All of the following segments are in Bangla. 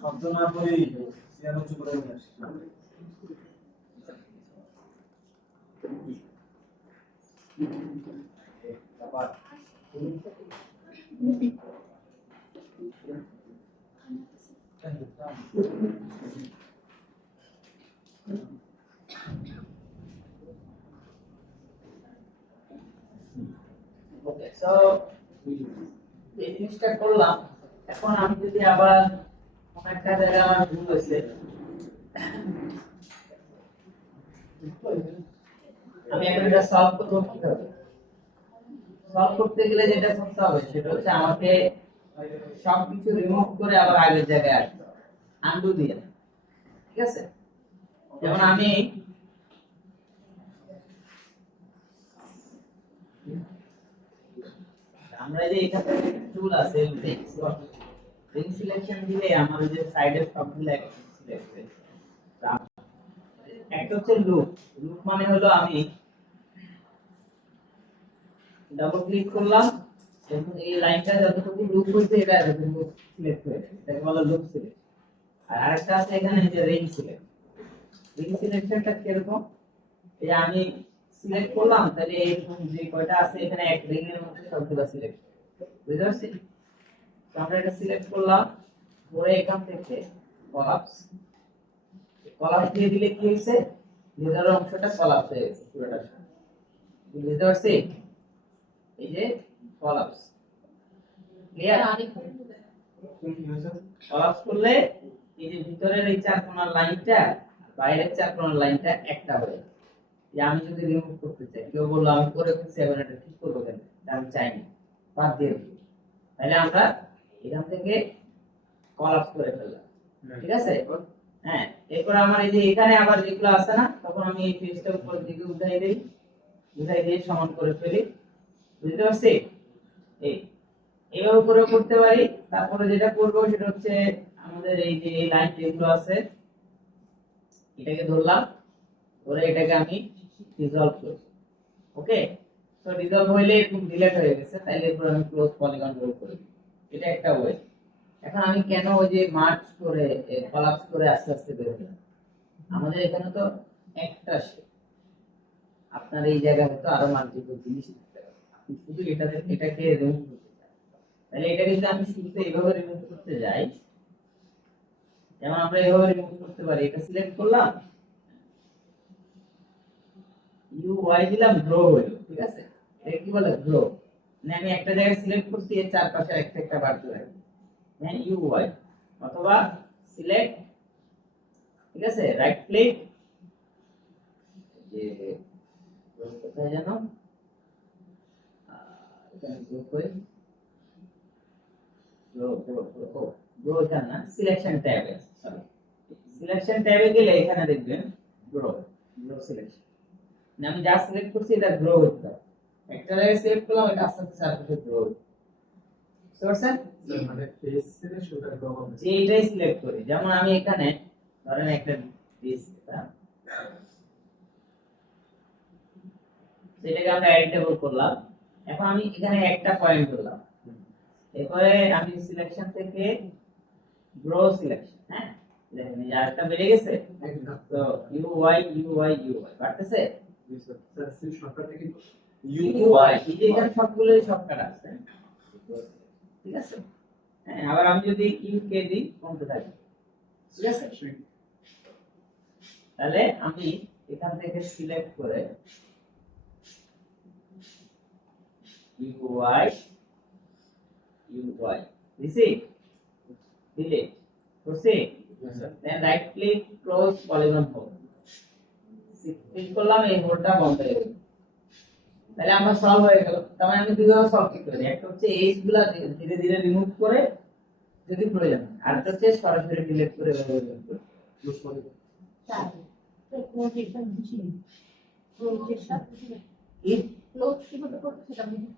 শব্দ না করেই চেয়ার উঁচু করে নিয়ে আসি। আবার ওকে সো এই জিনিসটা করলাম। এখন আমি যদি আবার কোন একটা জায়গায় আমার ভুল হয়েছে, আমি এখন এটা সলভ করব কিভাবে? সলভ করতে গেলে যেটা করতে হবে সেটা হচ্ছে আমাকে সবকিছু রিমুভ করে আবার আগের জায়গায় আসতে হবে, আনডু দিয়ে। ঠিক আছে, যেমন আমি আমরা যে এখানে টুল আছে রিং সিলেকশন দিলে আমার যে সাইডের সবগুলো একসাথে সিলেক্ট হয়ে যায়। একটা হচ্ছে লুপ। লুপ মানে হলো আমি ডাবল ক্লিক করলাম এবং এই লাইনটা যতটুকু লুপ হইছে এটা এতটুকু সিলেক্ট হয়ে যায়, এটাকে বলা লুপ সিলেক্ট। আর আরেকটা আছে এখানে যে রিং সিলেক্ট। রিং সিলেকশনটা কিরকম? এই যে আমি সিলেক্ট করলাম, তাহলে এই যে কয়টা আছে এখানে এক রিং এর মধ্যে সবগুলো সিলেক্ট, বুঝতে পারছি? তো আমরা এটা সিলেক্ট করলাম, পরে এখান থেকে কলাপস কলাপস দিয়ে দিলে কি হইছে, লিডার অংশটা কলাপস হয়ে গেছে পুরোটা, বুঝতে পারছি? এই যে কলাপস, ক্লিয়ার? কলাপস করলে এই যে ভিতরের এই চার কোণার লাইনটা বাইরের চার কোণার লাইনটা একটা হয়ে যায়। যে আমি যদি রিমুভ করতে চাই, কেউ বললো আমি করে ফেলছি এবার এটা ঠিক করবো কেন, আমি চাই না, বাদ দিয়ে দিই, তাহলে আমরা এখান থেকে কলাপস করে ফেললাম। ঠিক আছে, হ্যাঁ। এরপর আমার এই যে এখানে আবার যেগুলো আছে না, তখন আমি এই পেজটা উপরের দিকে উঠাই দেই, উঠাই দিয়ে সমান করে ফেলি, বুঝতে পারছি? এই এইভাবে করে করতে পারি। তারপরে যেটা করবো সেটা হচ্ছে আমাদের এই যে এই লাইন যেগুলো আছে এটাকে ধরলাম, ধরে এটাকে আমি রিজলভ করি। ওকে, তো রিজলভ হইলে এরকম ডিলিট হয়ে গেছে, তাইলে এরপর আমি ক্লোজ পলিগন রোল করি। এটা একটা ওয়ে। এখন আমি কেন ওই যে মার্চ করে কলাপস করে আস্তে আস্তে বের হলাম? আমাদের এখানে তো একটা শেপ, আপনার এই জায়গায় হয়তো আরো মাল্টিপল জিনিস থাকতে পারে, আপনি শুধু এটাকে রিমুভ করতে চান, তাহলে এটা কিন্তু আমি শুরুতে এইভাবে রিমুভ করতে যাই, যেমন আমরা এইভাবে রিমুভ করতে পারি। এটা সিলেক্ট করলাম, ইউ ওয়াই দিলাম, গ্রো হলো। ঠিক আছে, এটা কি বলে গ্রো, মানে আমি একটা জায়গায় সিলেক্ট করছি, এর চারপাশে একটা একটা বার চলে আসবে, হ্যাঁ ইউ ওয়াই। অথবা সিলেক্ট, ঠিক আছে, রাইট ক্লিক, যে কোথায় জানো এখানে গ্রো কই, গ্রো গ্রো গ্রো গ্রো এখানে না, সিলেকশন ট্যাবে, সরি সিলেকশন ট্যাবে গেলে এখানে দেখবেন গ্রো, গ্রো সিলেকশন, মানে আমি যা সিলেক্ট করছি এটা গ্রো হচ্ছে, একটা জায়গায় সিলেক্ট করলাম, এটা আস্তে আস্তে চারপাশে গ্রো হচ্ছে, বুঝতে পারছেন? মানে ফেস সিলেকশন করে দেওয়া হবে। যে এইটাই সিলেক্ট করি, যেমন আমি এখানে ধরেন একটা দিয়েছি, সেটাকে আমরা এডিটেবল করলাম। এখন আমি এখানে একটা পয়েন্ট ধরলাম, এরপরে আমি সিলেকশন থেকে গ্রো সিলেকশন, হ্যাঁ দেখেন এই আরেকটা বেড়ে গেছে, তো U Y U Y U Y বাড়তেছে, স্যার সি শর্টকাট থেকে ইউ ওয়াই এই যে এখানে সবগুলোই শর্টকাট আছে, ঠিক আছে? হ্যাঁ, আবার আমি যদি ইউ কে দিই কমতে থাকে, ঠিক আছে? তাহলে আমি এখান থেকে সিলেক্ট করে ইউআই ইউআই দিছি, দিলে করছি, then right click, close polygon hole, click করলাম, এই হোলটা বন্ধ হয়ে গেল, তাহলে আমরা সলভ হয়ে গেল। তার মানে আমি দুইভাবে সলভ করতে পারি, একটা হচ্ছে এইজ গুলা ধীরে ধীরে রিমুভ করে যদি প্রয়োজন, আর একটা হচ্ছে সরাসরি ডিলিট করে ক্লোজ করে দেব। স্যার তো প্রজেক্টটা বুঝি প্রজেক্টটা কি ক্লোজ কিভাবে করতে সেটা বুঝি।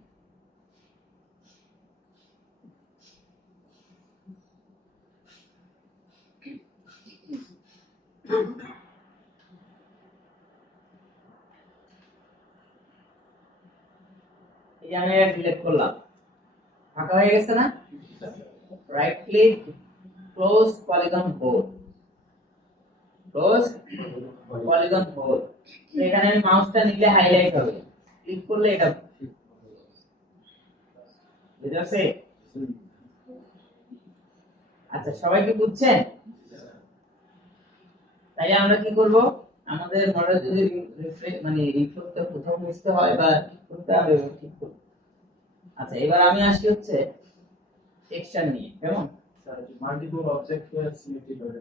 এই যে আমি এটা ডিলিট করলাম, ফাঁকা হয়ে গেছে না? Right click, close polygon hole, close polygon hole. তো এখানে আমি মাউসটা নিলে হাইলাইট হবে, ক্লিক করলে এটা বুঝতে পারছে? আচ্ছা, সবাই কি বুঝছেন? তাই আমরা কি করব, আমাদের মডেল যদি মানে রিফ্লেক্টর কোথাও বুঝতে হয় বা ঠিক করতে হবে, ঠিক করব। আচ্ছা, এবার আমি আসি হচ্ছে টেক্সচার নিয়ে। কেমন? মাল্টিপল অবজেক্ট সিমেট্রি করে।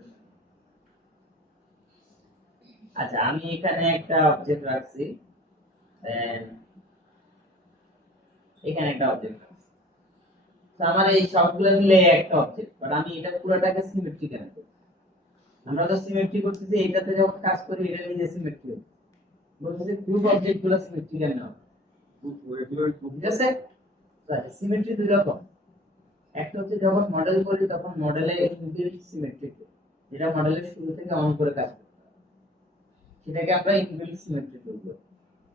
আচ্ছা, আমি এখানে একটা অবজেক্ট রাখছি, দেন এখানে একটা অবজেক্ট রাখছি। তো আমার এই সবগুলো মিলে একটা অবজেক্ট, বাট আমি এটা পুরোটাকে সিমেট্রি কেন করব? আমরা তো সিমেট্রি করতেছি, এটাতে যখন কাজ করি এটা নিজে সিমেট্রি হবে। বলতেছি গ্রুপ অবজেক্টগুলো সিমেট্রি কেন হবে? ঠিক আছে? আচ্ছা, সিমেট্রি দুই রকম। একটা হচ্ছে যখন মডেল করি তখন মডেলে ইনবিল্ট সিমেট্রি, যেটা মডেলের শুরু থেকে অন করে কাজ করে, সেটাকে আমরা ইনবিল্ট সিমেট্রি বলবো।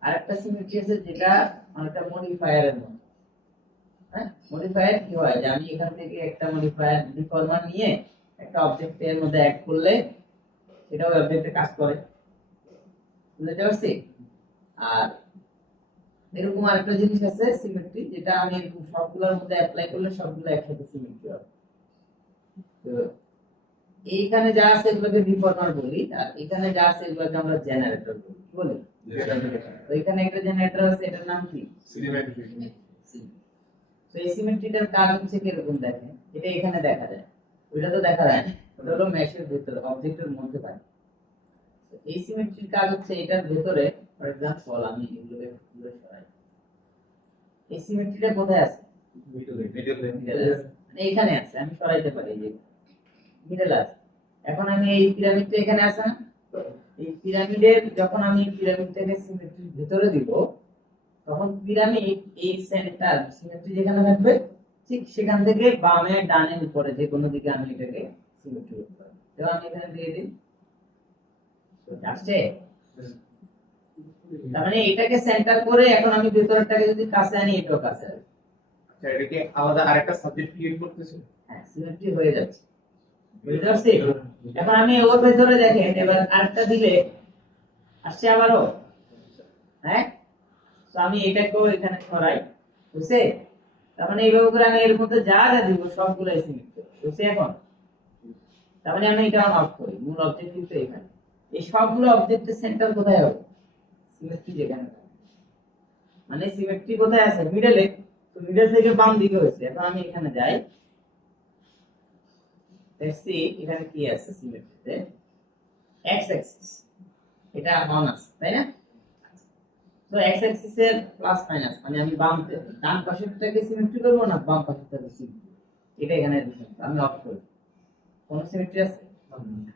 আরেকটা সিমেট্রি আছে যেটা অনেকটা মডিফায়ারের মতো। হ্যাঁ, মডিফায়ার কি হয়, যে আমি এখান থেকে একটা মডিফায়ার ডিফর্মার নিয়ে একটা অবজেক্টের মধ্যে অ্যাড করলে এটা ওই অবজেক্টে কাজ করে। বুঝতে পারছি? আর এরকম আরেকটা জিনিস আছে সিমেট্রি, যেটা আমি এরকম সবগুলোর মধ্যে অ্যাপ্লাই করলে সবগুলো একসাথে সিমেট্রি হবে। তো এইখানে যা আছে এগুলোকে ডিফর্মার বলি, আর এখানে যা আছে এগুলোকে আমরা জেনারেটর বলি। কি বলি? তো এখানে একটা জেনারেটর আছে, এটার নাম কি? সিমেট্রি। তো এই সিমেট্রিটার কাজ হচ্ছে কি এরকম, দেখেন এটা এখানে দেখা যায়, ওইটা তো দেখা যায় না, ওটা হলো মেশের ভিতরে অবজেক্টের মধ্যে থাকে। তো এই সিমেট্রির কাজ হচ্ছে এটার ভিতরে, ফর এক্সাম্পল আমি এগুলোকে দূরে সরাই, এই সিমেট্রিটা কোথায় আছে? মিডলে আছে, মানে এখানে আছে, আমি সরাইতে পারি, এই যে মিডল আছে। এখন আমি এই পিরামিডটা এখানে আছে না, এই পিরামিডের যখন আমি পিরামিডটাকে সিমেট্রির ভিতরে দিব, তখন পিরামিড এই সেন্টার সিমেট্রি যেখানে থাকবে ঠিক সেখান থেকে বামে ডানে উপরে যে কোনো দিকে আমি এটাকে সিমেট্রি করতে পারি। তো আমি এখানে দিয়ে দিই, আসছে? তার মানে এটাকে সেন্টার করে এখন আমি ভিতরটাকে যদি কাছে আনি, এটাও কাছে আসবে। আচ্ছা, এটাকে আলাদা আরেকটা সাবজেক্ট ক্রিয়েট করতেছে। হ্যাঁ, সিমেট্রি হয়ে যাচ্ছে। বুঝতে পারছি? এখন আমি ওর ভিতরে দেখেন এবার আরেকটা দিলে আসছে আবারও। হ্যাঁ, তো আমি এটাকেও এখানে সরাই, বুঝছে? তার মানে এইভাবে করে আমি এর মধ্যে যা যা দিব সবগুলো সিমেট্রি, বুঝছে? এখন তার মানে আমি এটা অন অফ করি, মূল অবজেক্ট কিন্তু এখানে, এই সবগুলো অবজেক্টের সেন্টার কোথায় হবে? সিমেট্রি যেখানে থাকে। মানে সিমেট্রি কোথায় আছে? মিডলে। তো মিডল থেকে বাম দিকে হয়েছে। এখন আমি এখানে যাই, দেখছি এখানে কি আছে সিমেট্রিতে, এক্স অ্যাক্সিস, এটা অন আছে, তাই না? তো এক্স অ্যাক্সিস এর প্লাস মাইনাস, মানে আমি ডান পাশেরটাকে সিমেট্রি করব না বাম পাশেরটাকে সিমেট্রি, এটা এখানে আমি অফ করি। কোন সিমেট্রি আছে?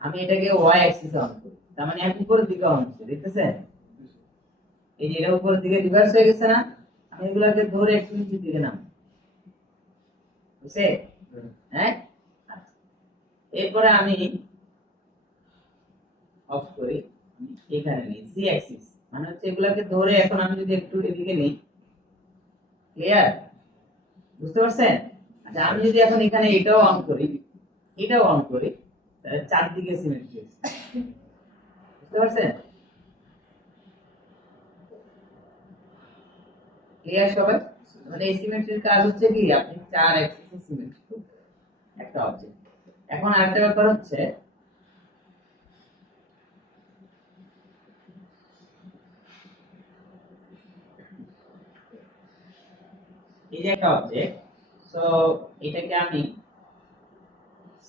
আমি এটাকে ওয়াই অ্যাক্সিস অন করি, তার মানে এক উপরের দিকে অন হচ্ছে, দেখতেছেন? এই যে এটা উপরের দিকে রিভার্স হয়ে গেছে না, আমি এগুলোকে ধরে একটু নিচের দিকে নাম, বুঝছে? হ্যাঁ, এরপরে আমি অফ করি, এখানে নেই সি অ্যাক্সিস, মানে হচ্ছে এগুলোকে ধরে এখন আমি যদি একটু এদিকে নেই, ক্লিয়ার? বুঝতে পারছেন? আচ্ছা, আমি যদি এখন এখানে এটাও অন করি, এটাও অন করি, তাহলে চারদিকে সিমেট্রি, বুঝতে পারছেন? ক্লিয়ার সবাই? মানে এই সিমেট্রির কাজ হচ্ছে কি, আপনি চার অ্যাক্সিসে সিমেট্রি করবেন একটা অবজেক্ট। এখন আরেকটা ব্যাপার হচ্ছে, এই যে একটা অবজেক্ট, সো এটাকে আমি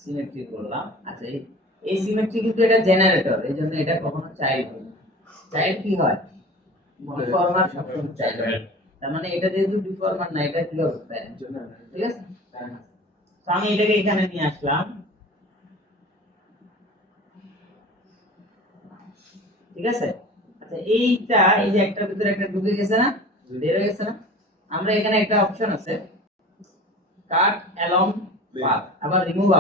সিমেট্রি করলাম। আচ্ছা, এই সিমেট্রি কিন্তু এটা জেনারেটর, এই জন্য এটা কখনো চাইল্ড হয় না। চাইল্ড কি হয়? ডিফর্মার সবসময় চাইল্ড হয়। তার মানে এটা যেহেতু ডিফর্মার না, এটা কি হবে? প্যারেন্ট। ঠিক আছে? তো আমি এটাকে এখানে নিয়ে আসলাম, ঠিক আছে? আচ্ছা, এইটা এই যে একটা ভিতরে একটা ঢুকে গেছে না, বের হয়ে গেছে না, আমরা এখানে একটা অপশন আছে কাট অ্যালং পাথ, আবার রিমুভ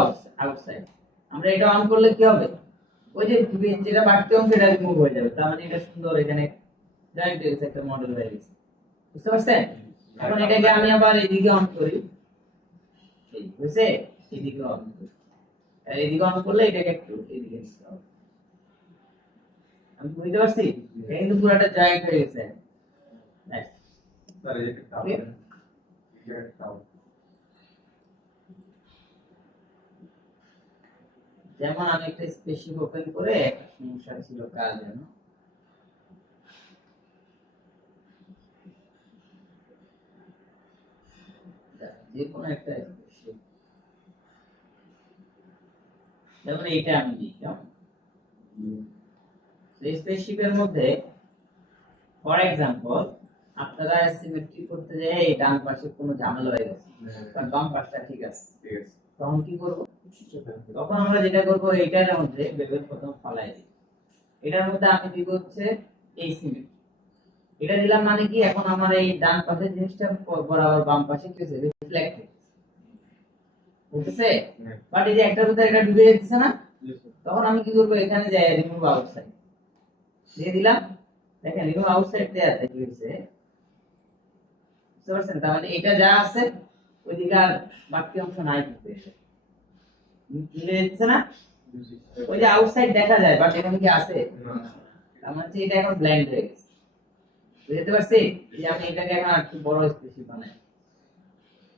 আউটসাইড। আমরা এটা অন করলে কি হবে? ওই যে যেটা বাড়তি অংশ এটা রিমুভ হয়ে যাবে, তার মানে এটা সুন্দর এখানে জয়েন্ট হয়ে গেছে, একটা মডেল হয়ে গেছে। বুঝতে পারছেন? এখন এটাকে আমি আবার এদিকে অন করি, এই বুঝছে, এদিকে অন করি, আর এদিকে অন করলে এটাকে একটু এদিকে নিতে হবে। আমি বুঝতে পারছি, এটা কিন্তু পুরোটা জয়েন্ট হয়ে গেছে। Nice. স্যার এই একটা টাও Okay. এই একটা টাও যেমন আমি একটা স্পেসিফিক ওপেন করে একটা সমস্যা ছিল কার যেন, যে কোনো একটা স্পেসিফিক, যেমন এইটা আমি দিই কেমন, এই স্পেসিফিকের মধ্যে ফর এক্সাম্পল আপনারা সিমেট্রি করতে যায় এই ডান পাশে কোনো ঝামেলা হয়ে গেছে, কারণ বাম পাশটা ঠিক আছে, ঠিক আছে তখন কি করব, তখন আমরা যেটা করব এইটার মধ্যে বেবেল প্রথম ফালাই দিই, এটার মধ্যে আমি দিব হচ্ছে এই সিমেট্রি, এটা দিলাম মানে কি এখন আমার এই ডান পাশের জিনিসটা বরাবর বাম পাশে কি হচ্ছে রিফ্লেক্ট হচ্ছে, বাট এই যে একটার ভিতরে এটা ঢুকে যাচ্ছে না, তখন আমি কি করব এখানে যাই রিমুভ আউটসাইড দিয়ে দিলাম, দেখেন রিমুভ আউটসাইড দেয়াতে কি হচ্ছে বুঝতে পারছেন, তার মানে এটা যা আছে ওইদিকে আর বাকি অংশ নাই, কিন্তু মিলে যাচ্ছে না, ওই যে আউটসাইড দেখা যায় বাট এখানে কি আছে, তার মানে হচ্ছে এটা এখন ব্ল্যান্ড হয়ে গেছে, বুঝতে পারছি, যে আমি এটাকে এখন একটু বড় স্পেসিফিক বানাই,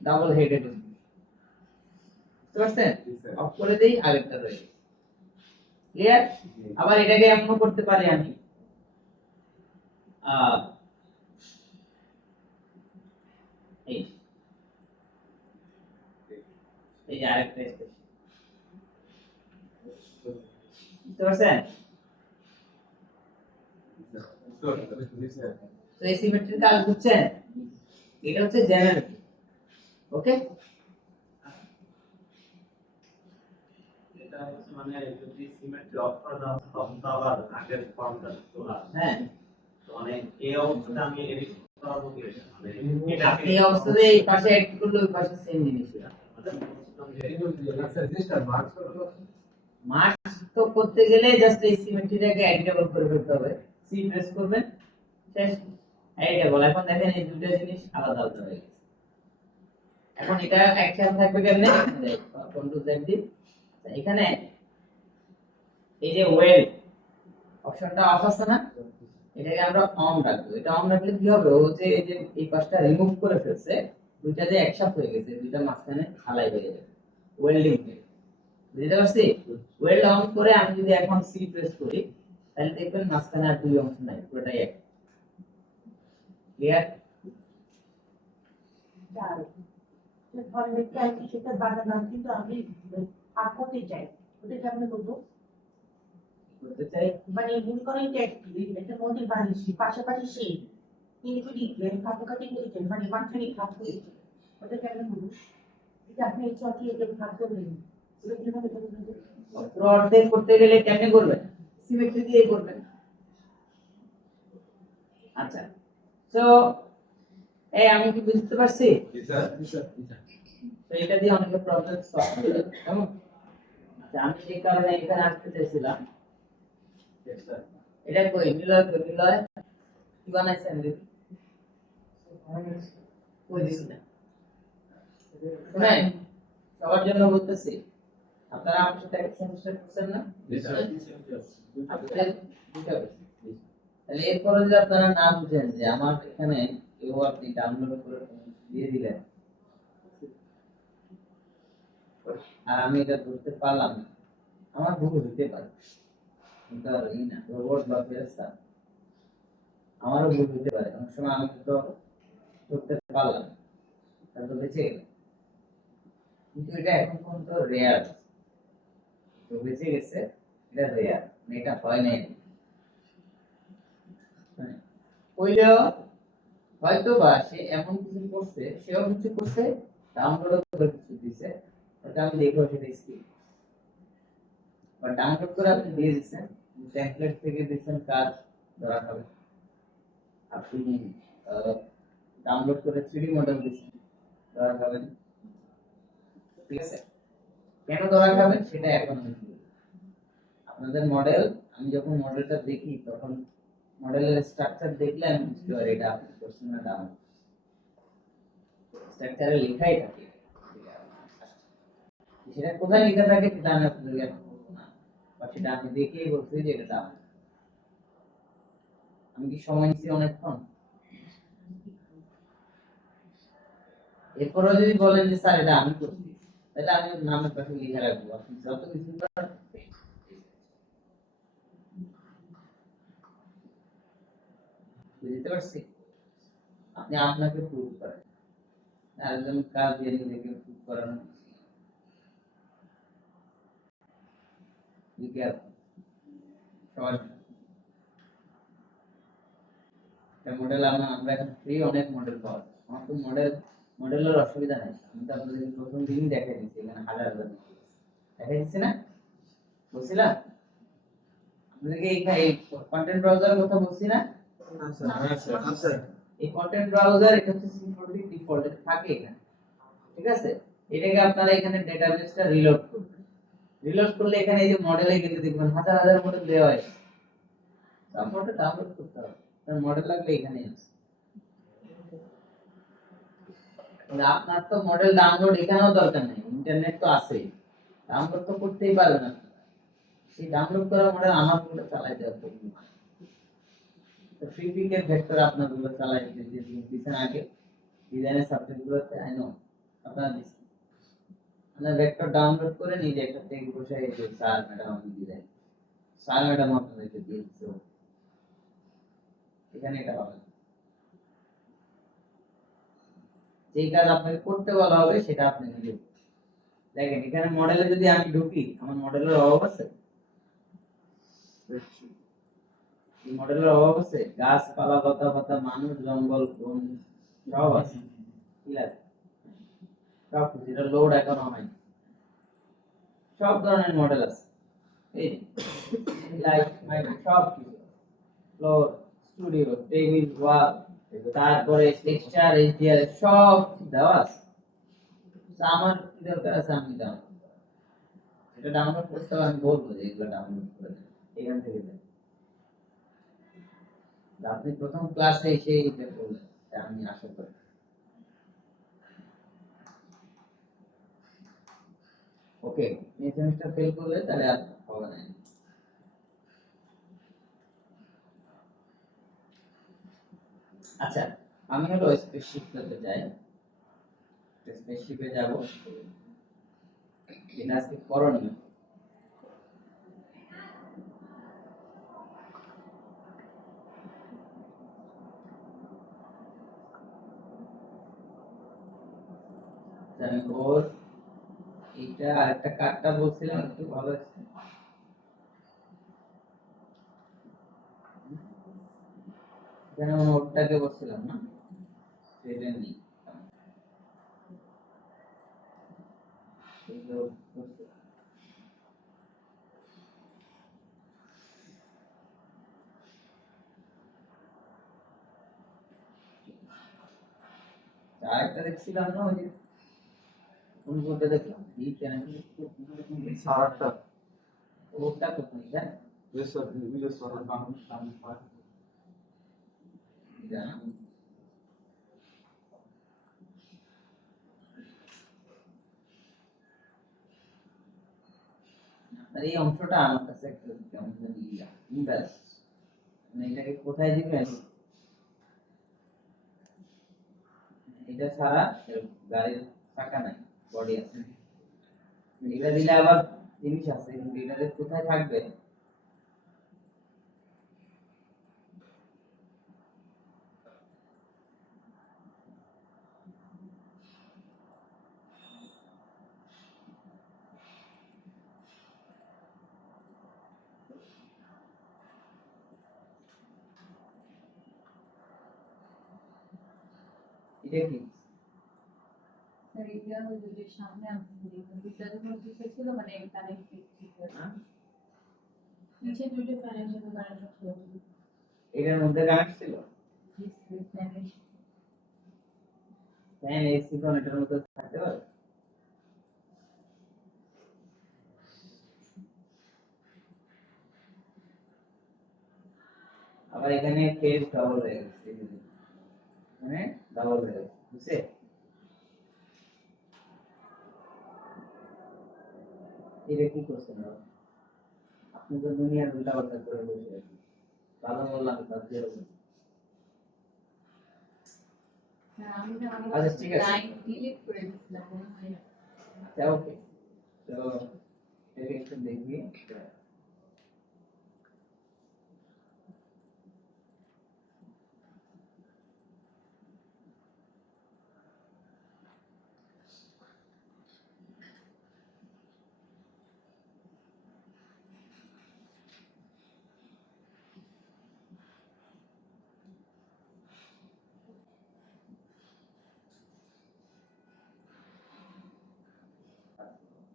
ডাবল হেডেড, বুঝতে পারছেন, অফ করে দেই, আগেরটা রয়ে ক্লিয়ার। আবার এটাকে এমন করতে পারি আমি এই এই যে আরেকটা স্পেসিফিক, বুঝতে পারছেন, তো এই সিমেট্রির কাজ বুঝছেন, এটা হচ্ছে জেনারেটর, ওকে। এটা হচ্ছে মানে যদি সিমেন্ট অফ করে দাও তখন তো আবার আগের ফর্মটা চলে আসে হ্যাঁ, তো মানে এই অবস্থাতে আমি এডিট করাবো কি মানে এটা আপনি এই অবস্থাতে এই পাশে অ্যাড করলে ওই পাশে সেম জিনিস মার্কস তো করতে গেলে জাস্ট এই সিমেট্রিটাকে এডিটেবল করে ফেলতে হবে, সি প্রেস করবেন, শেষ, এডিটেবল। এখন দেখেন এই দুটো জিনিস আলাদা আলাদা হয়ে গেছে, এখন এটা একসাথে থাকবে কেমনে, কন্ট্রোল জেড দি, এখানে এই যে ওয়েল অপশনটা অফ আছে না, এটাকে আমরা অন রাখবো, এটা অন রাখলে কি হবে, ও যে এই যে এই পাশটা রিমুভ করে ফেলছে, দুইটা যে একসাথে হয়ে গেছে, দুইটা মাঝখানে ঢালাই হয়ে যাবে ওয়েল্ডিং, বুঝতে পারছি, ওয়েল্ড অন করে আমি যদি এখন সি প্রেস করি তাহলে দেখবেন মাঝখানে আর দুই অংশ নাই, পুরোটাই এক, ক্লিয়ার। ধরেন দেখতে আইছি সেটা বানালাম কিন্তু আমি করতে চাই, ওটা কেমন করবো, করতে চাই মানে মনে করেন যে একটা মন্দির বানিয়েছি পাশাপাশি সেই কিন্তু লিখলেন কাটাকাটি করেছেন মানে মাঝখানে ভাগ করেছেন, ওটা কেমন করবো, এটা আপনি চকি এটা ভাগ করলেন, ওটা কিভাবে করবেন? পুরো অর্ধেক করতে গেলে কেমনে করবেন, সিমেট্রি দিয়ে করবেন। আচ্ছা, তো এই আমি কি বুঝতে পারছি, তো এটা দিয়ে অনেক প্রবলেম সলভ হয়ে যাবে, কেমন। আচ্ছা, আমি যে কারণে এখানে আসতে চাইছিলাম, এটা কই নিলয়, কই নিলয় কি বানাইছেন দেখি, কই দিছেন শুনেন, সবার জন্য বলতেছি, আপনারা আমার সাথে একটা সেমিস্টার করছেন না, আপনাদের দুইটা করছেন। তাহলে এরপরে যদি আপনারা না বুঝেন যে আমার এখানে কেউ আপনি ডাউনলোড করে দিয়ে দিলেন আর আমি এটা ধরতে পারলাম না, আমার ভুল হতে পারে, কিন্তু আর এই না রোবট বা ফেরেশতা, আমারও ভুল হতে পারে, অনেক সময় আমি তো ধরতে পারলাম না, তাহলে তো বেঁচে গেল, কিন্তু এটা এখন পর্যন্ত রেয়ার, তো বেঁচে গেছে, এটা রেয়ার, এটা হয় নাই, কইলেও হয়তো বা সে এমন কিছু করছে, সেও কিছু করছে, ডাউনলোড করে কিছু দিছে, ওটা আমি দেখবো সেটা স্কিপ, বা ডাউনলোড করে আপনি দিয়ে দিচ্ছেন, টেমপ্লেট থেকে দিচ্ছেন, কাজ ধরা হবে, আপনি ডাউনলোড করে 3D মডেল দিচ্ছেন, ধরা হবে, ঠিক আছে, কেন ধরা হবে সেটা এখন আমি বলবো। আপনাদের মডেল, আমি যখন মডেলটা দেখি তখন মডেলের স্ট্রাকচার দেখলে আমি বুঝতে পারি এটা আপনি করছেন না ডাউনলোড, স্ট্রাকচারে লেখাই থাকে। সেটা কোথায় লেখা থাকে সেটা আমি আপনাদেরকে এখন বলবো না, বা সেটা আমি দেখেই বলছি যে এটা ডাউন। আমি কি সময় নিচ্ছি অনেকক্ষণ? এরপরেও যদি বলেন যে স্যার এটা আমি করছি, তাহলে আমি নামের পাশে লিখে রাখবো, আপনি যত কিছু করার বুঝতে পারছি। আপনি আপনাকে প্রুভ করেন, আরেকজন কাজ দিয়ে নিজেকে প্রুভ করানো লিখে রাখুন। সবার মডেল আমরা এখন ফ্রি অনেক মডেল পাওয়া যায়। আমার তো মডেলের অসুবিধা নেই, আমি তো আপনাদের প্রথম দিনই দেখাই দিচ্ছি, এখানে হাজার হাজার দেখাই দিচ্ছি না, বলছিলাম আপনাদেরকে এই কন্টেন্ট ব্রাউজারের কথা বলছি না। এই কন্টেন্ট ব্রাউজার এটা হচ্ছে সিকিউরিটি ডিফল্ট থাকে এখানে, ঠিক আছে। এটাকে আপনারা এখানে ডেটাবেসটা রিলোড করবেন, রিলোড করলে এখানে এই যে মডেলে কিন্তু দেখবেন হাজার হাজার মডেল দেওয়া আছে, তারপরে ডাউনলোড করতে হবে। তার মডেল লাগলে এখানে আছে। তাহলে আপনার তো মডেল ডাউনলোড এখানেও দরকার নেই, ইন্টারনেট তো আছে, ডাউনলোড তো করতেই পারবেন না। সেই ডাউনলোড করা মডেল আমার পুরো চালাই দেওয়া প্রয়োজন। তো ফ্রি পিকের ভেক্টর আপনার পুরো চালাই দিতেছেন আগে ডিজাইনের সাবজেক্টগুলোতে, আই নো আপনারা দিচ্ছেন। আপনার ভেক্টর ডাউনলোড করে নিজে একটা টেক্সট বসাই যে স্যার ম্যাডাম আমি ডিজাইন, স্যার ম্যাডাম আপনাদেরকে দিয়েছে, এখানে এটা হবে। যেই কাজ আপনাকে করতে বলা হবে সেটা আপনি নিজে দেখেন। এখানে মডেলে যদি আমি ঢুকি, আমার মডেলের অভাব আছে, এই মডেলের অভাব আছে, গাছপালা লতা পাতা মানুষ জঙ্গল বন সব আছে, কি আছে সব কিছু, এটা লোড এখনো হয়নি, সব ধরনের মডেল আছে। এই লাইট মাইক সব কিছু, ফ্লোর স্টুডিও টেবিল ওয়াল, তারপরে টেক্সচার এইচডিআর সব দেওয়া আছে। তো আমার কি দরকার আছে, আমি দাও এটা ডাউনলোড করতে হবে, আমি বলবো যে এগুলো ডাউনলোড করে দেন এখান থেকে দেন। আপনি প্রথম ক্লাসে এসে এটা করলেন, এটা আমি আশা করি। ওকে, এই সেমিস্টার ফেল করলে তাহলে আর হবে না। আচ্ছা, আমি হলো স্পেসশিপটাতে যাই, স্পেসশিপে যাব, এটা আজকে করণীয়। আমি ওর এইটা আরেকটা কার্ডটা বলছিলাম একটু ভালো আছে, এখানে নোটটাকে বলছিলাম না, সেটা নেই আরেকটা দেখছিলাম না, ওই যে কোন কোনটা দেখলাম এই চ্যানেল সারাটা ওটা কোথায় যায় স্যার ভিডিও সারা বাংলা সামনে পায় জানা। আর এই অংশটা আমার কাছে একটু কেমন জানি ইম্ব্যালেন্স, মানে এটাকে কোথায় দিবেন, এটা ছাড়া গাড়ির চাকা নাই, বডি আছে, এটা দিলে আবার জিনিস আছে, কিন্তু এটাতে কোথায় থাকবে এটা কি স্যার এটা হলো যে সামনে আসছে বিদ্যালয়ের মধ্যে ছিল মানে কানেক্টেড ছিল না, নিচে দুটো ফ্যানের জন্য কারেন্ট ছিল। এটার মধ্যে কানেক্ট ছিল ফ্যানের ফ্যান এসি কোন এটার মধ্যে থাকতে পারে, আবার এখানে ফেজ ডাবল হয়ে গেছে, এখানে ডাবল হয়ে গেছে, বুঝছে এটা কি করছেন আপনি তো দুনিয়ার উল্টা পাল্টা করে বসে আছেন ভালো বললাম তার দিয়ে আমি না আচ্ছা, ঠিক আছে। লাইন ডিলিট করে দিয়েছিলাম মনে হয়। আচ্ছা ওকে তো এটা একটু দেখবি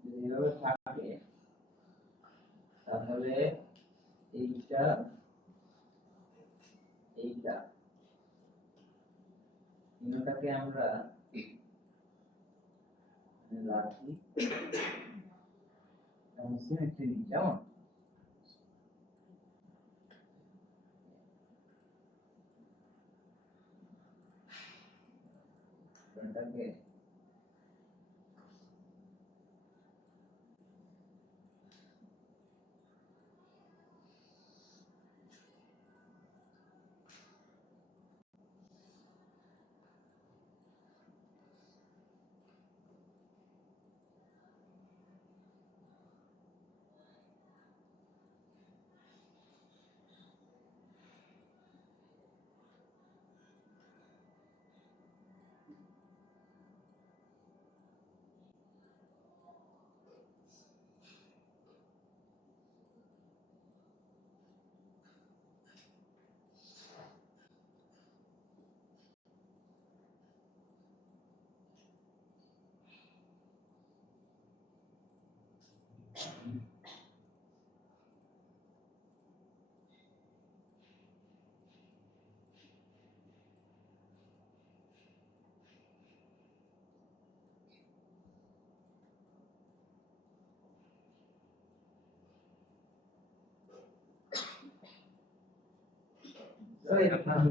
যদি এভাবে থাকে তাহলে এইটা এইটা তিনটাকে আমরা রাখি এবং সিমেট্রি নিই কেমন এটাকে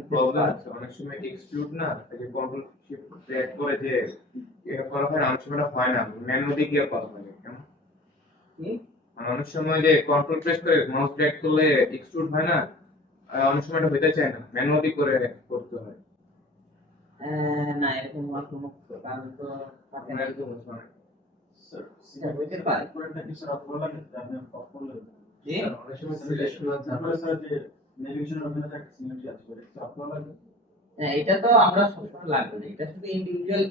প্রবলেম আছে অনেক সময় এক্সক্লুড না এই যে কন্ট্রোল শিফট ট্র্যাক করে যে এটা করা হয় অনেক সময় হয় না ম্যানুয়ালি গিয়ে করা হয় কেমন কি মানে অনেক সময় যে কন্ট্রোল প্রেস করে মাউস ট্র্যাক করলে এক্সক্লুড হয় না অনেক সময় এটা হইতে চায় না ম্যানুয়ালি করে করতে হয় না এরকম হওয়ার কোনো কারণ তো থাকে না এরকম হচ্ছে অনেক। এটা হইতে পারে জি অনেক সময় সিলেক্ট করা যায় হ্যাঁ এটা তো আমরা সবসময় লাগবে না এটা শুধু ইন্ডিভিজুয়াল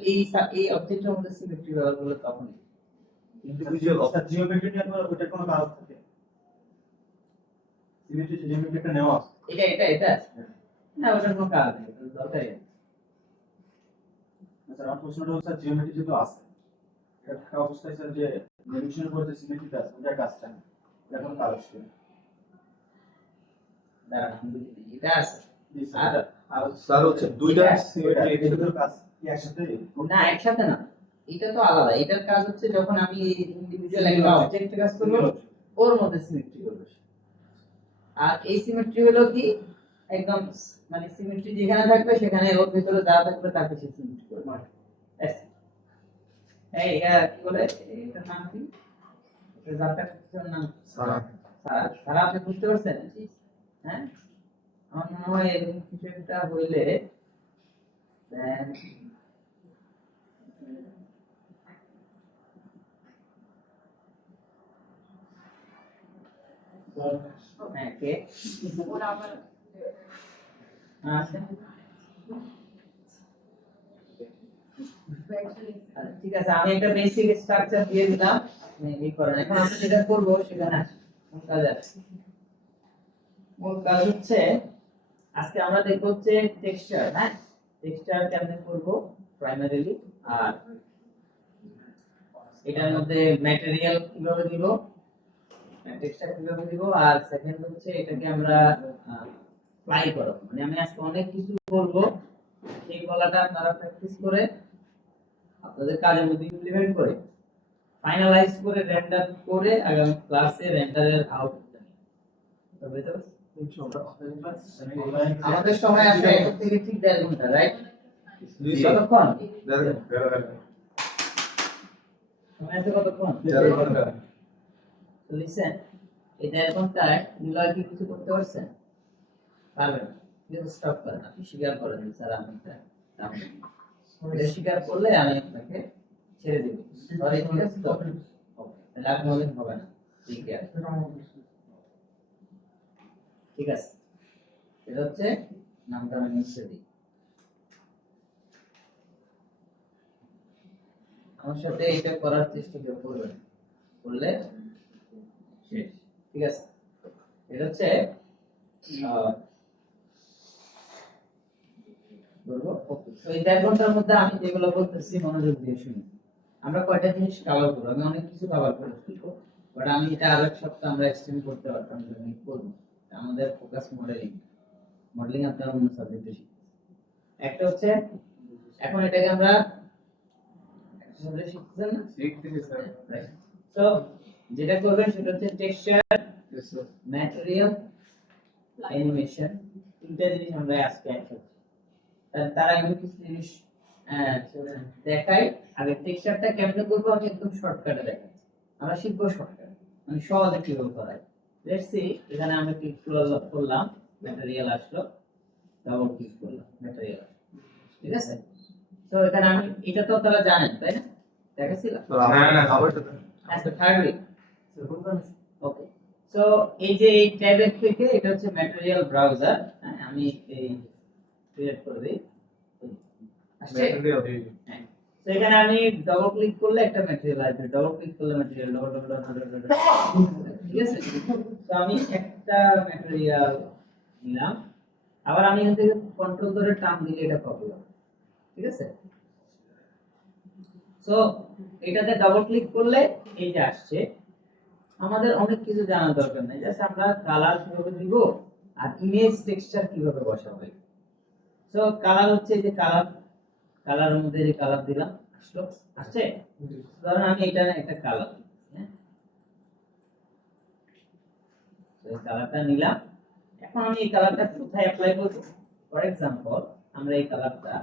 এই অবজেক্টের মধ্যে সিমেট্রি ব্যবহার করলে তখনই ইন্ডিভিজুয়াল অর্থাৎ জিওমেট্রি নিয়ে আপনার ওটা কোনো কাজ থাকে সিমেট্রি যে জিওমেট্রিটা নেওয়া আছে এটা না ওটার কোনো কাজ নেই ওটার দরকারই নেই স্যার আমার প্রশ্নটা হচ্ছে জিওমেট্রি যেহেতু আছে এটা থাকা অবস্থায় স্যার যে নেভিগেশনের পরে যে সিমেট্রিটা আছে ওটার কাজটা নেই এটা কোনো কাজ আছে দাঁড়ান আমি বুঝিনি। এটা আছে জি স্যার আর স্যার হচ্ছে দুইটা সিমেট্রি এগুলোর কাজ কি একসাথে না একসাথে না এটা তো আলাদা এটার কাজ হচ্ছে যখন আমি ইন্ডিভিজুয়াল একটা অবজেক্টের কাজ করব ওর মধ্যে সিমেট্রি করবে আর এই সিমেট্রি হলো কি একদম মানে সিমেট্রি যেখানে থাকবে সেখানে ওর ভিতরে যা থাকবে তাকে সে সিমেট্রি করবে ব্যাস। এই এটা কি বলে এটার নাম কি এটা জানটার নাম সারা সারা আপনি বুঝতে পারছেন হ্যাঁ আমার মনে হয় এরকম কিছু একটা হইলে then হ্যাঁ কে ওরা আবার আচ্ছা actually আচ্ছা, ঠিক আছে আমি একটা বেসিক স্ট্রাকচার দিয়ে দিলাম আপনি এই করেন এখন আমরা যেটা করব সেখানে আসি কোন কাজ আছে মূল কাজ হচ্ছে আজকে আমরা দেখব হচ্ছে টেক্সচার হ্যাঁ টেক্সচার কেমনে করব প্রাইমারিলি আর এটার মধ্যে ম্যাটেরিয়াল কিভাবে দিব টেক্সচার কিভাবে দিব আর সেকেন্ড হচ্ছে এটাকে আমরা ফ্লাই করব মানে আমি আজকে অনেক কিছু বলবো সেই বলাটা আপনারা প্র্যাকটিস করে আপনাদের কাজের মধ্যে ইমপ্লিমেন্ট করে ফাইনালাইজ করে রেন্ডার করে আগামী ক্লাসে রেন্ডারের আউটপুট তবে তো আমাদের সময় আছে 1 থেকে ঠিক 1.5 ঘন্টা রাইট জি স্যার কতক্ষণ দেখেন সময় আছে কতক্ষণ 4 ঘন্টা লিসেন, এই দেড় ঘন্টায় নিলয় কি কিছু করতে পারছেন? পারবেন না। কিন্তু স্টপ করেন, আপনি স্বীকার করেন যে স্যার আমি এটা এটা স্বীকার করলে আমি আপনাকে ছেড়ে দিব। সরি, ঠিক আছে তো? ওকে, তাহলে আর কোনোদিন হবে না। ঠিক আছে, ঠিক আছে। এটা হচ্ছে নামটা আমি মুছে দিই। আমার সাথে এটা করার চেষ্টা কেউ করবেন, করলে শেষ। ঠিক আছে, এটা হচ্ছে বলবো ওকে। তো এই 1.5 ঘন্টার মধ্যে আমি যেগুলো বলতেছি মনোযোগ দিয়ে শুনুন। আমরা কয়টা জিনিস কভার করব? আমি অনেক কিছু কভার করেছি, বাট আমি এটা আরো এক সপ্তাহ আমরা এক্সটেন্ড করতে পারতাম যদি আমি করব। আমাদের ফোকাস মডেলিং, মডেলিং আপনারা অন্য সাবজেক্টে শিখছেন। একটা হচ্ছে এখন এটাকে আমরা একটা সাবজেক্ট শিখছেন না, শিখতেছি স্যার। তো যেটা করবেন সেটা হচ্ছে টেক্সচার, ম্যাটেরিয়াল, অ্যানিমেশন। তিনটা জিনিস আমরা আজকে একসাথে, তার আগে আমি কিছু জিনিস দেখাই। আগে টেক্সচারটা কেমনে করবো আমি একদম শর্টকাটে দেখাচ্ছি। আমরা শিখবো শর্টকাট, মানে সহজে কিভাবে করাই। লেটস সি, এখানে আমি ক্লিক করলাম, ম্যাটেরিয়াল আসলো, ডাবল ক্লিক করলাম, ম্যাটেরিয়াল আসলো। ঠিক আছে, তো এখানে আমি এটা তো আপনারা জানেন তাই না, দেখাচ্ছিলাম। না আবার আচ্ছা, থার্ড উইক ওকে। সো এই যে এই ট্যাবের থেকে এটা হচ্ছে ম্যাটেরিয়াল ব্রাউজার, আমি এই ক্রিয়েট করে দিই। আসছে? হ্যাঁ। তো এখানে আমি ডাবল ক্লিক করলে একটা ম্যাটেরিয়াল আসবে, ডাবল ক্লিক করলে ম্যাটেরিয়াল, ঠিক আছে। তো আমি একটা ম্যাটেরিয়াল নিলাম, আবার আমি এখান থেকে কন্ট্রোল ধরে টান দিলে এটা কপি হবে। ঠিক আছে, সো এটাতে ডাবল ক্লিক করলে এই যে আসছে। আমাদের অনেক কিছু জানার দরকার নাই, জাস্ট আমরা কালার কিভাবে দিব আর ইমেজ টেক্সচার কিভাবে বসাবো। সো কালার হচ্ছে এই যে কালার, কালারের মধ্যে যে কালার দিলাম আসলো, আসছে। ধরুন আমি এটা একটা কালার, হ্যাঁ, তো এই কালারটা নিলাম। এখন আমি এই কালারটা কোথায় অ্যাপ্লাই করব? ফর এক্সাম্পল আমরা এই কালারটা,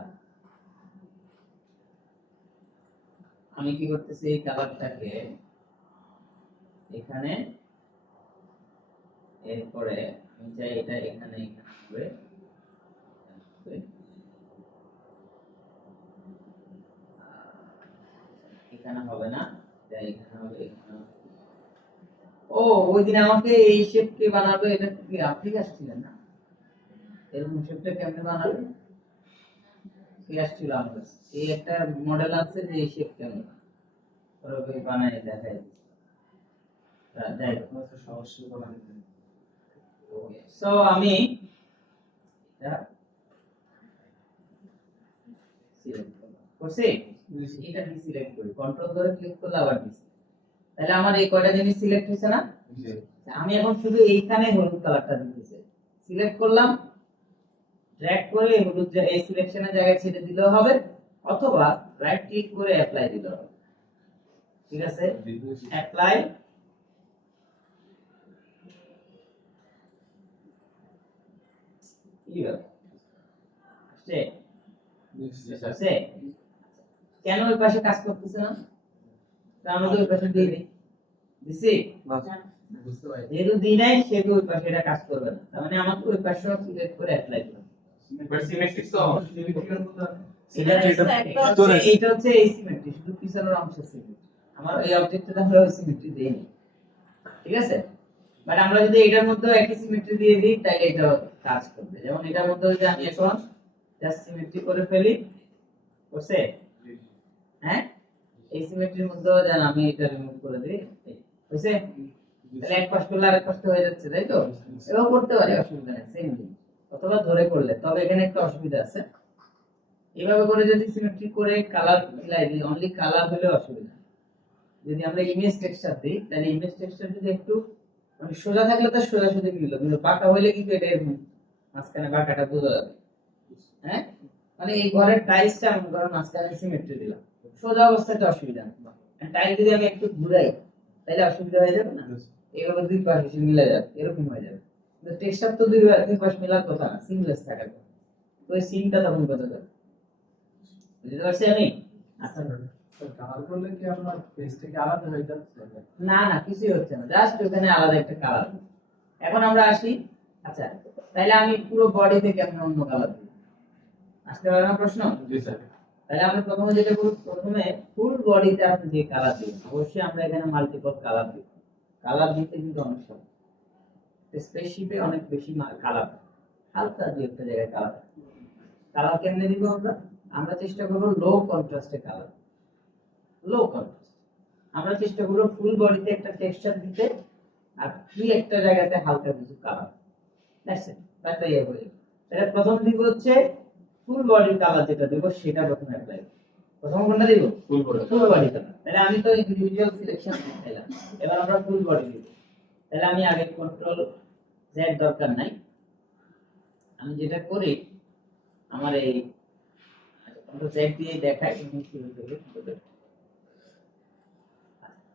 আমি কি করতেছি, এই কালারটাকে এখানে, এরপরে আমি চাই এটা এখানে হবে, এখানে হবে না, তাই এখানে হবে, এখানে হবে। ও, ওই দিন আমাকে এই শেপ কে বানাবে, এটা কি আপনি আসছিলেন না? এরকম শেপটা কেমনে বানাবে কি আসছিল আমার কাছে? এই একটা মডেল আছে যে এই শেপ কেমন ওরকম বানায় দেখাই যাই হোক। সো আমি এটা সিলেক্ট করলাম, করছি এটা সিলেক্ট করি, কন্ট্রোল ধরে ক্লিক করলে আবার দিছি, তাহলে আমার এই কয়টা জিনিস সিলেক্ট হয়েছে না? আমি এখন শুধু এইখানে হলুদ কালারটা দিতেছি, সিলেক্ট করলাম, ড্র্যাগ করে হলুদ এই সিলেকশনের জায়গায় ছেড়ে দিলেও হবে, অথবা রাইট ক্লিক করে অ্যাপ্লাই দিলেও হবে। ঠিক আছে, অ্যাপ্লাই, আসছে। কেন ওই পাশে কাজ করতেছে না? আমরা তো ওই পাশে দিয়ে দিই, দিছি, যেহেতু দিই নাই সেহেতু ওই পাশে এটা কাজ করবে না, তার মানে আমাকে ওই পাশে সিলেক্ট করে অ্যাপ্লাই করতে হবে। সিমেট্রিক তো এটা হচ্ছে এই সিমেট্রি, শুধু পিছনের অংশ সিমেট্রি, আমার এই অবজেক্টে তাহলে ওই সিমেট্রি দেইনি। ঠিক আছে, বাট আমরা যদি এটার মধ্যে একই সিমেট্রি দিয়ে দিই তাহলে এটা কাজ করবে। যেমন এটার মধ্যে যদি আমি এখন জাস্ট সিমেট্রি করে ফেলি, করছে, হ্যাঁ, এই সিমেট্রির মধ্যেও যেন আমি এটা রিমুভ করে দিই, হইছে, তাহলে এক পাশ করলে আরেক পাশ হয়ে যাচ্ছে, তাই তো? এটাও করতে পারি, অসুবিধা নেই, সেম জিনিস, অথবা ধরে করলে। তবে এখানে একটা অসুবিধা আছে, এইভাবে করে যদি সিমেট্রি করে কালার মিলাই দিই, অনলি কালার হলে অসুবিধা। যদি আমরা ইমেজ টেক্সচার দিই তাহলে ইমেজ টেক্সচার যদি একটু মানে সোজা থাকলে তো সোজা সোজা মিললো, কিন্তু বাঁকা হইলে কিন্তু এটা এরকম মাঝখানে বাঁকাটা বোঝা যাবে। হ্যাঁ, মানে এই ঘরের টাইলসটা আমি ঘরের মাঝখানে সিমেট্রি দিলাম, সোজা অবস্থাতে অসুবিধা নেই। টাইল যদি আমি একটু ঘুরাই তাহলে অসুবিধা হয়ে যাবে না? এইভাবে দুই পাশে এসে মিলে যাবে, এরকম হয়ে যাবে। কিন্তু টেক্সচার তো দুই পাশ মেলার কথা না, সিমলেস থাকার কথা। তো এই সিনটা তখন বোঝা যাবে। বুঝতে পারছি আমি? আচ্ছা, কালার করলে কি আপনার ফেস থেকে আলাদা হয়ে যাচ্ছে? না না কিছুই হচ্ছে না, জাস্ট ওখানে আলাদা একটা কালার। এখন আমরা আসি, আচ্ছা তাহলে আমি পুরো বডিতে কেমন অন্য কালার দিই, আসতে পারে না প্রশ্ন? জি স্যার। তাহলে আমরা প্রথমে যেটা করব, প্রথমে ফুল বডিতে আপনি যে কালার দিন, অবশ্যই আমরা এখানে মাল্টিপল কালার দিই। কালার দিতে কিন্তু অনেক সময় স্পেসিফিক অনেক বেশি কালার, হালকা দুই একটা জায়গায় কালার। কালার কেমনে দিব আমরা? আমরা চেষ্টা করব লো কন্ট্রাস্টে কালার, লো কন্ট্রাস্ট। আমরা চেষ্টা করব ফুল বডিতে একটা টেক্সচার দিতে, আর দুই একটা জায়গাতে হালকা কিছু কালার। দ্যাটস ইট, তাতে ইয়ে হয়ে যাবে। তাহলে প্রথম দিব হচ্ছে ফুল বডি কালার, যেটা দিব সেটা প্রথমে অ্যাপ্লাই। প্রথম কোনটা দিব? Full body. Full body colour. তাহলে আমি তো ইন্ডিভিজুয়াল সিলেকশন দিলাম, এবার আমরা ফুল বডি দিব। তাহলে আমি আগে কন্ট্রোল জেড দরকার নাই, আমি যেটা করি আমার এই কন্ট্রোল জেড দিয়ে দেখাই শুরু থেকে।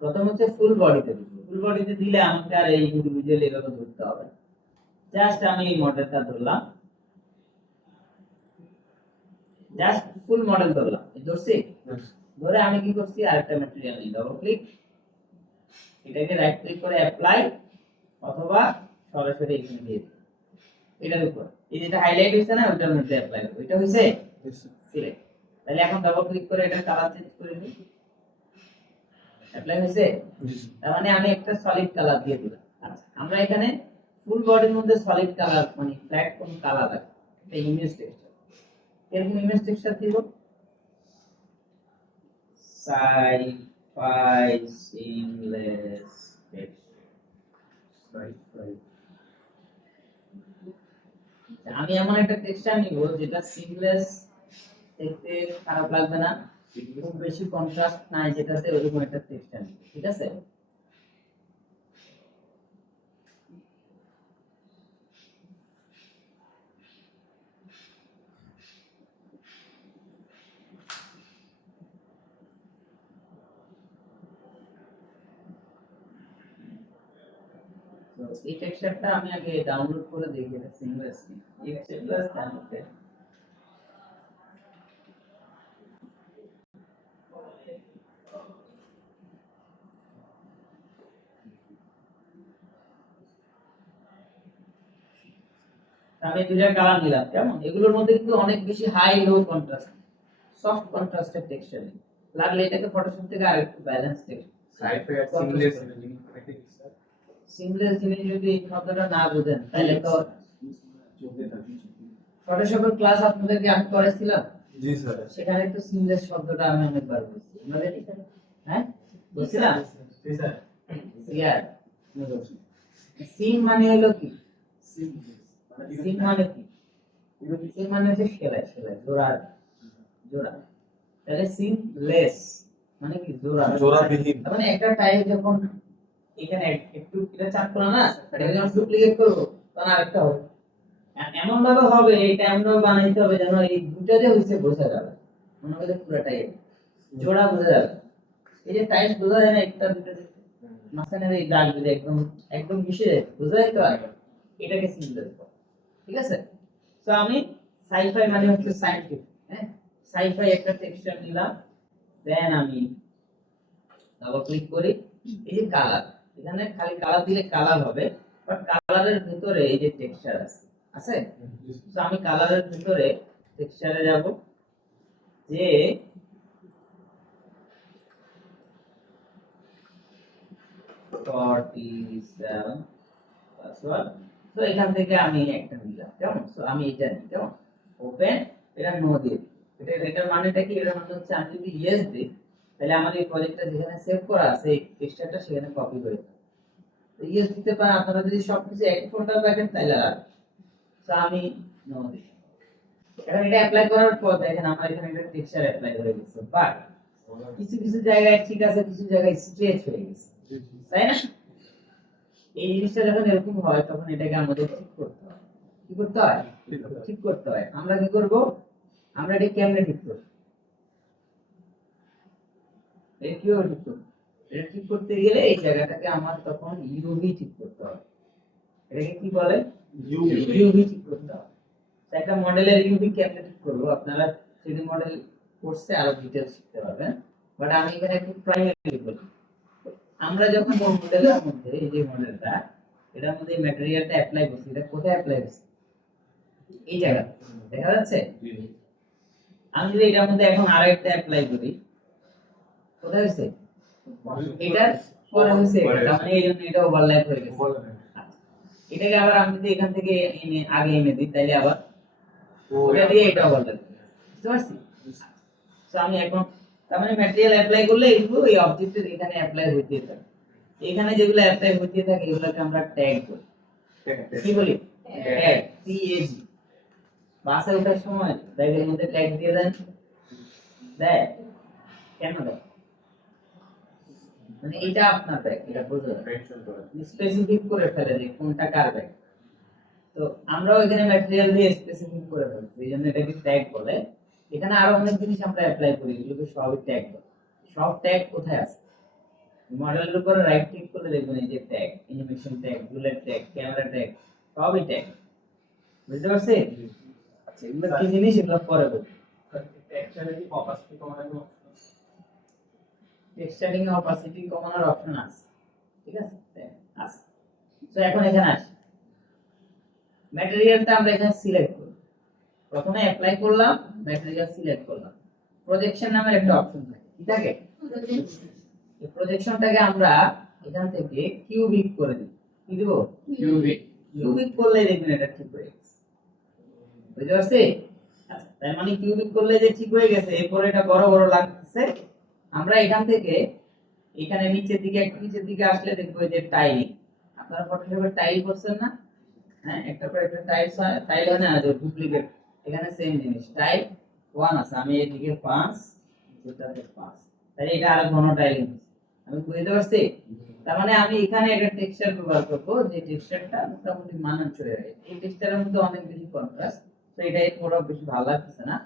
প্রথম হচ্ছে ফুল বডিতে দিব। ফুল বডিতে দিলে আমাকে আর এই ইন্ডিভিজুয়াল এভাবে ধরতে হবে না। জাস্ট আমি এই মডেলটা ধরলাম, জাস্ট ফুল মডেল ধরলাম, এই ধরছি। ধরে আমি কি করছি, আরেকটা ম্যাটেরিয়াল নিই, ডাবল ক্লিক, এটাকে রাইট ক্লিক করে অ্যাপ্লাই, অথবা সরাসরি এখানে দিয়ে দিই এটার উপর। এই যেটা হাইলাইট হইছে না, ওটার মধ্যে অ্যাপ্লাই করব। এটা হইছে সিলেক্ট। তাহলে এখন ডাবল ক্লিক করে এটা কালার চেঞ্জ করে দিই, অ্যাপ্লাই হইছে। তার মানে আমি একটা সলিড কালার দিয়ে দিলাম। আচ্ছা, আমরা এখানে ফুল বডির মধ্যে সলিড কালার মানে ফ্ল্যাট কোন কালার আছে, এটা ইমেজ টেক্সচার। এরকম ইমেজ টেক্সচার দিব, সাই-ফাই সিমলেস টেক্সচার। আমি এমন একটা টেক্সচার নিব যেটা সিমলেস, দেখতে খারাপ লাগবে না, খুব বেশি কন্ট্রাস্ট নাই যেটাতে, ওরকম একটা টেক্সচার নিব, ঠিক আছে? তো এই টেক্সচারটা আমি আগে ডাউনলোড করে দেখি এটা সিমলেস কি। এই সিমলেস ডাউনলোড আমি দুইটা কালার নিলাম, কেমন? এগুলোর মধ্যে কিন্তু অনেক বেশি হাই লো কন্ট্রাস্ট, সফট কন্ট্রাস্টের টেক্সচার নেই। লাগলে এটাকে ফটোশপ থেকে আরেকটু ব্যালেন্স টেক্সচার। সাইফাই আর সিমলেস ইমেজিং একটা কি স্যার? সিমলেস জিনিস যদি এই শব্দটা না বুঝেন তাহলে তো চলতে থাকি। ফটোশপের ক্লাস আপনাদেরকে আমি করেছিলাম, জি স্যার। সেখানে তো সিমলেস শব্দটা আমি অনেকবার বলছি, আপনাদের হ্যাঁ বলছিলাম। জি স্যার। ইয়ার সিম মানে হলো কি? মানে সিম মানে কি? সিম মানে হচ্ছে সেলাই, সেলাই জোড়া, জোড়া। তাহলে সিমলেস মানে কি? জোড়া, জোড়াবিহীন। মানে একটা টাইপ যখন এখানে একটু এটা চাপ করা না, এটা যখন ডুপ্লিকেট করব তখন আরেকটা হবে। এমন ভাবে হবে, এটা এমন ভাবে বানাইতে হবে যেন এই দুটো যে হইছে বোঝা যাবে, মনে করে পুরোটাই জোড়া বোঝা যাবে। এই যে টাইপ বোঝা যায় না, একটা দুটো মাঝখানে এই দাগ যদি একদম একদম মিশে যায়, বোঝা যায় তো? এটাকে সিমলেস বলে, ঠিক আছে? তো আমি সাইফাই মানে হচ্ছে সায়েন্টিফিক, হ্যাঁ, সাইফাই একটা টেক্সচার নিলাম, দেন আমি ডাবল ক্লিক করি, এই যে কালার, এখানে খালি কালার দিলে কালার হবে, বাট কালারের ভিতরে এই যে টেক্সচার আছে, আছে? তো আমি কালারের ভিতরে টেক্সচারে যাব, যে পাসওয়ার্ড। তো এখান থেকে আমি একটা নিলাম, কেমন? তো আমি এটা নিই, কেমন? ওপেন, এটা নো দিয়ে দিই। এটার মানেটা কি? এটার মানে হচ্ছে আমি যদি ইয়েস দিই তাহলে আমার এই প্রজেক্টটা যেখানে সেভ করা আছে এই টেক্সচারটা সেখানে কপি হয়ে যাবে। তো ইয়েস দিতে পারেন আপনারা, যদি সবকিছু একই ফোল্ডার রাখেন তাহলে আর। তো আমি নো দিই। এখন এটা অ্যাপ্লাই করার পর দেখেন আমার এখানে একটা টেক্সচার অ্যাপ্লাই হয়ে গেছে, বাট কিছু কিছু জায়গায় ঠিক আছে, কিছু জায়গায় স্ট্রেচ হয়ে গেছে, তাই না? এই জিনিসটা যখন এরকম হয় তখন এটাকে আমাদের ঠিক করতে হয়। কি করতে হয়? ঠিক করতে হয়। আমরা কি করব? আমরা এটা কেমনে ঠিক করব? এটা কিভাবে ঠিক করব? এটা ঠিক করতে গেলে এই জায়গাটাকে আমার তখন ইউভি ঠিক করতে হবে। এটাকে কি বলে? ইউভি ঠিক করতে হবে। একটা মডেলের ইউভি কেমনে ঠিক করব আপনারা 3D মডেল কোর্সে আরো ডিটেইলস শিখতে পারবেন। বাট আমি এখানে একটু প্রাইমারি বলি। আমরা যখন মডেলের মধ্যে এই যে মডেলটা এটার মধ্যে ম্যাটেরিয়ালটা অ্যাপ্লাই করছি, এটা কোথায় অ্যাপ্লাই করছি? এই জায়গা দেখা যাচ্ছে। আমি যদি এটার মধ্যে এখন আরেকটা অ্যাপ্লাই করি, কোথায় হয়েছে? এটার পরে হয়েছে, তার মানে এই জন্য এটা ওভারল্যাপ হয়ে গেছে। আচ্ছা, এটাকে আবার আমি যদি এখান থেকে এনে আগে এনে দিই, তাহলে আবার ওটা দিয়ে এটা ওভারল্যাপ বুঝতে পারছি। তো আমি এখন তার মানে ম্যাটেরিয়াল অ্যাপ্লাই করলে এগুলো এই অবজেক্টের এখানে অ্যাপ্লাই হইতে থাকে। এখানে যেগুলো অ্যাপ্লাই হইতে থাকে এগুলোকে আমরা ট্যাগ বলি। কি বলি? Tag, TAG। বাসে ওঠার সময় ব্যাগের মধ্যে ট্যাগ দিয়ে দেন, দেয় কেন দেয়? মানে এটা আপনার ব্যাগ, এটা বুঝতে স্পেসিফিক করে ফেলে যে কোনটা কার ব্যাগ। তো আমরাও এখানে ম্যাটেরিয়াল দিয়ে স্পেসিফিক করে ফেলছি, এই জন্য এটাকে ট্যাগ বলে। এখানে আরো অনেক জিনিস আমরা অ্যাপ্লাই করি, এগুলোকে সবই ট্যাগ বলে। সব ট্যাগ কোথায় আছে? মডেলের উপরে রাইট ক্লিক করলে দেখবেন এই যে tag, animation tag, bullet tag, camera tag, সবই ট্যাগ। বুঝতে পারছেন? আচ্ছা, এগুলো কি জিনিস, এগুলো পরে বলবো। টেক্সচারিং এ অপাসিটি কমানোর অপশন আছে, ঠিক আছে? আছে। তো এখন এখানে আসি, ম্যাটেরিয়ালটা আমরা এখানে সিলেক্ট করব। প্রথমে অ্যাপ্লাই করলাম, ম্যাটেরিয়াল সিলেক্ট করলাম, প্রজেকশন নামের একটা অপশন থাকে। কি থাকে? এই প্রজেকশনটাকে আমরা এখান থেকে কিউবিক করে দিই। কি দিব? কিউবিক। কিউবিক করলে দেখবেন এটা ঠিক হয়ে গেছে। বুঝতে পারছি? আচ্ছা, তার মানে কিউবিক করলে যে ঠিক হয়ে গেছে, এরপর এটা বড় বড় লাগতেছে। আমরা এখান থেকে এখানে নিচের দিকে, একটু নিচের দিকে আসলে দেখবো যে টাইলিং। আপনারা ফটোশপে টাইল করছেন না? হ্যাঁ, একটা পর একটা টাইল হয় না, যে ডুপ্লিকেট। এখানে সেম জিনিস, টাইল 1 আছে, আমি এদিকে 5, এটাতে 5, তাহলে এটা আর ঘন টাইলিং। আমি বুঝতে পারছি? তার মানে আমি এখানে একটা টেক্সচার ব্যবহার করব, যে টেক্সচারটা মোটামুটি মানানসই হয়। এই টেক্সচারের মধ্যে অনেক বেশি কন্ট্রাস্ট, তো এটা পুরো বেশি ভালো লাগতেছে না,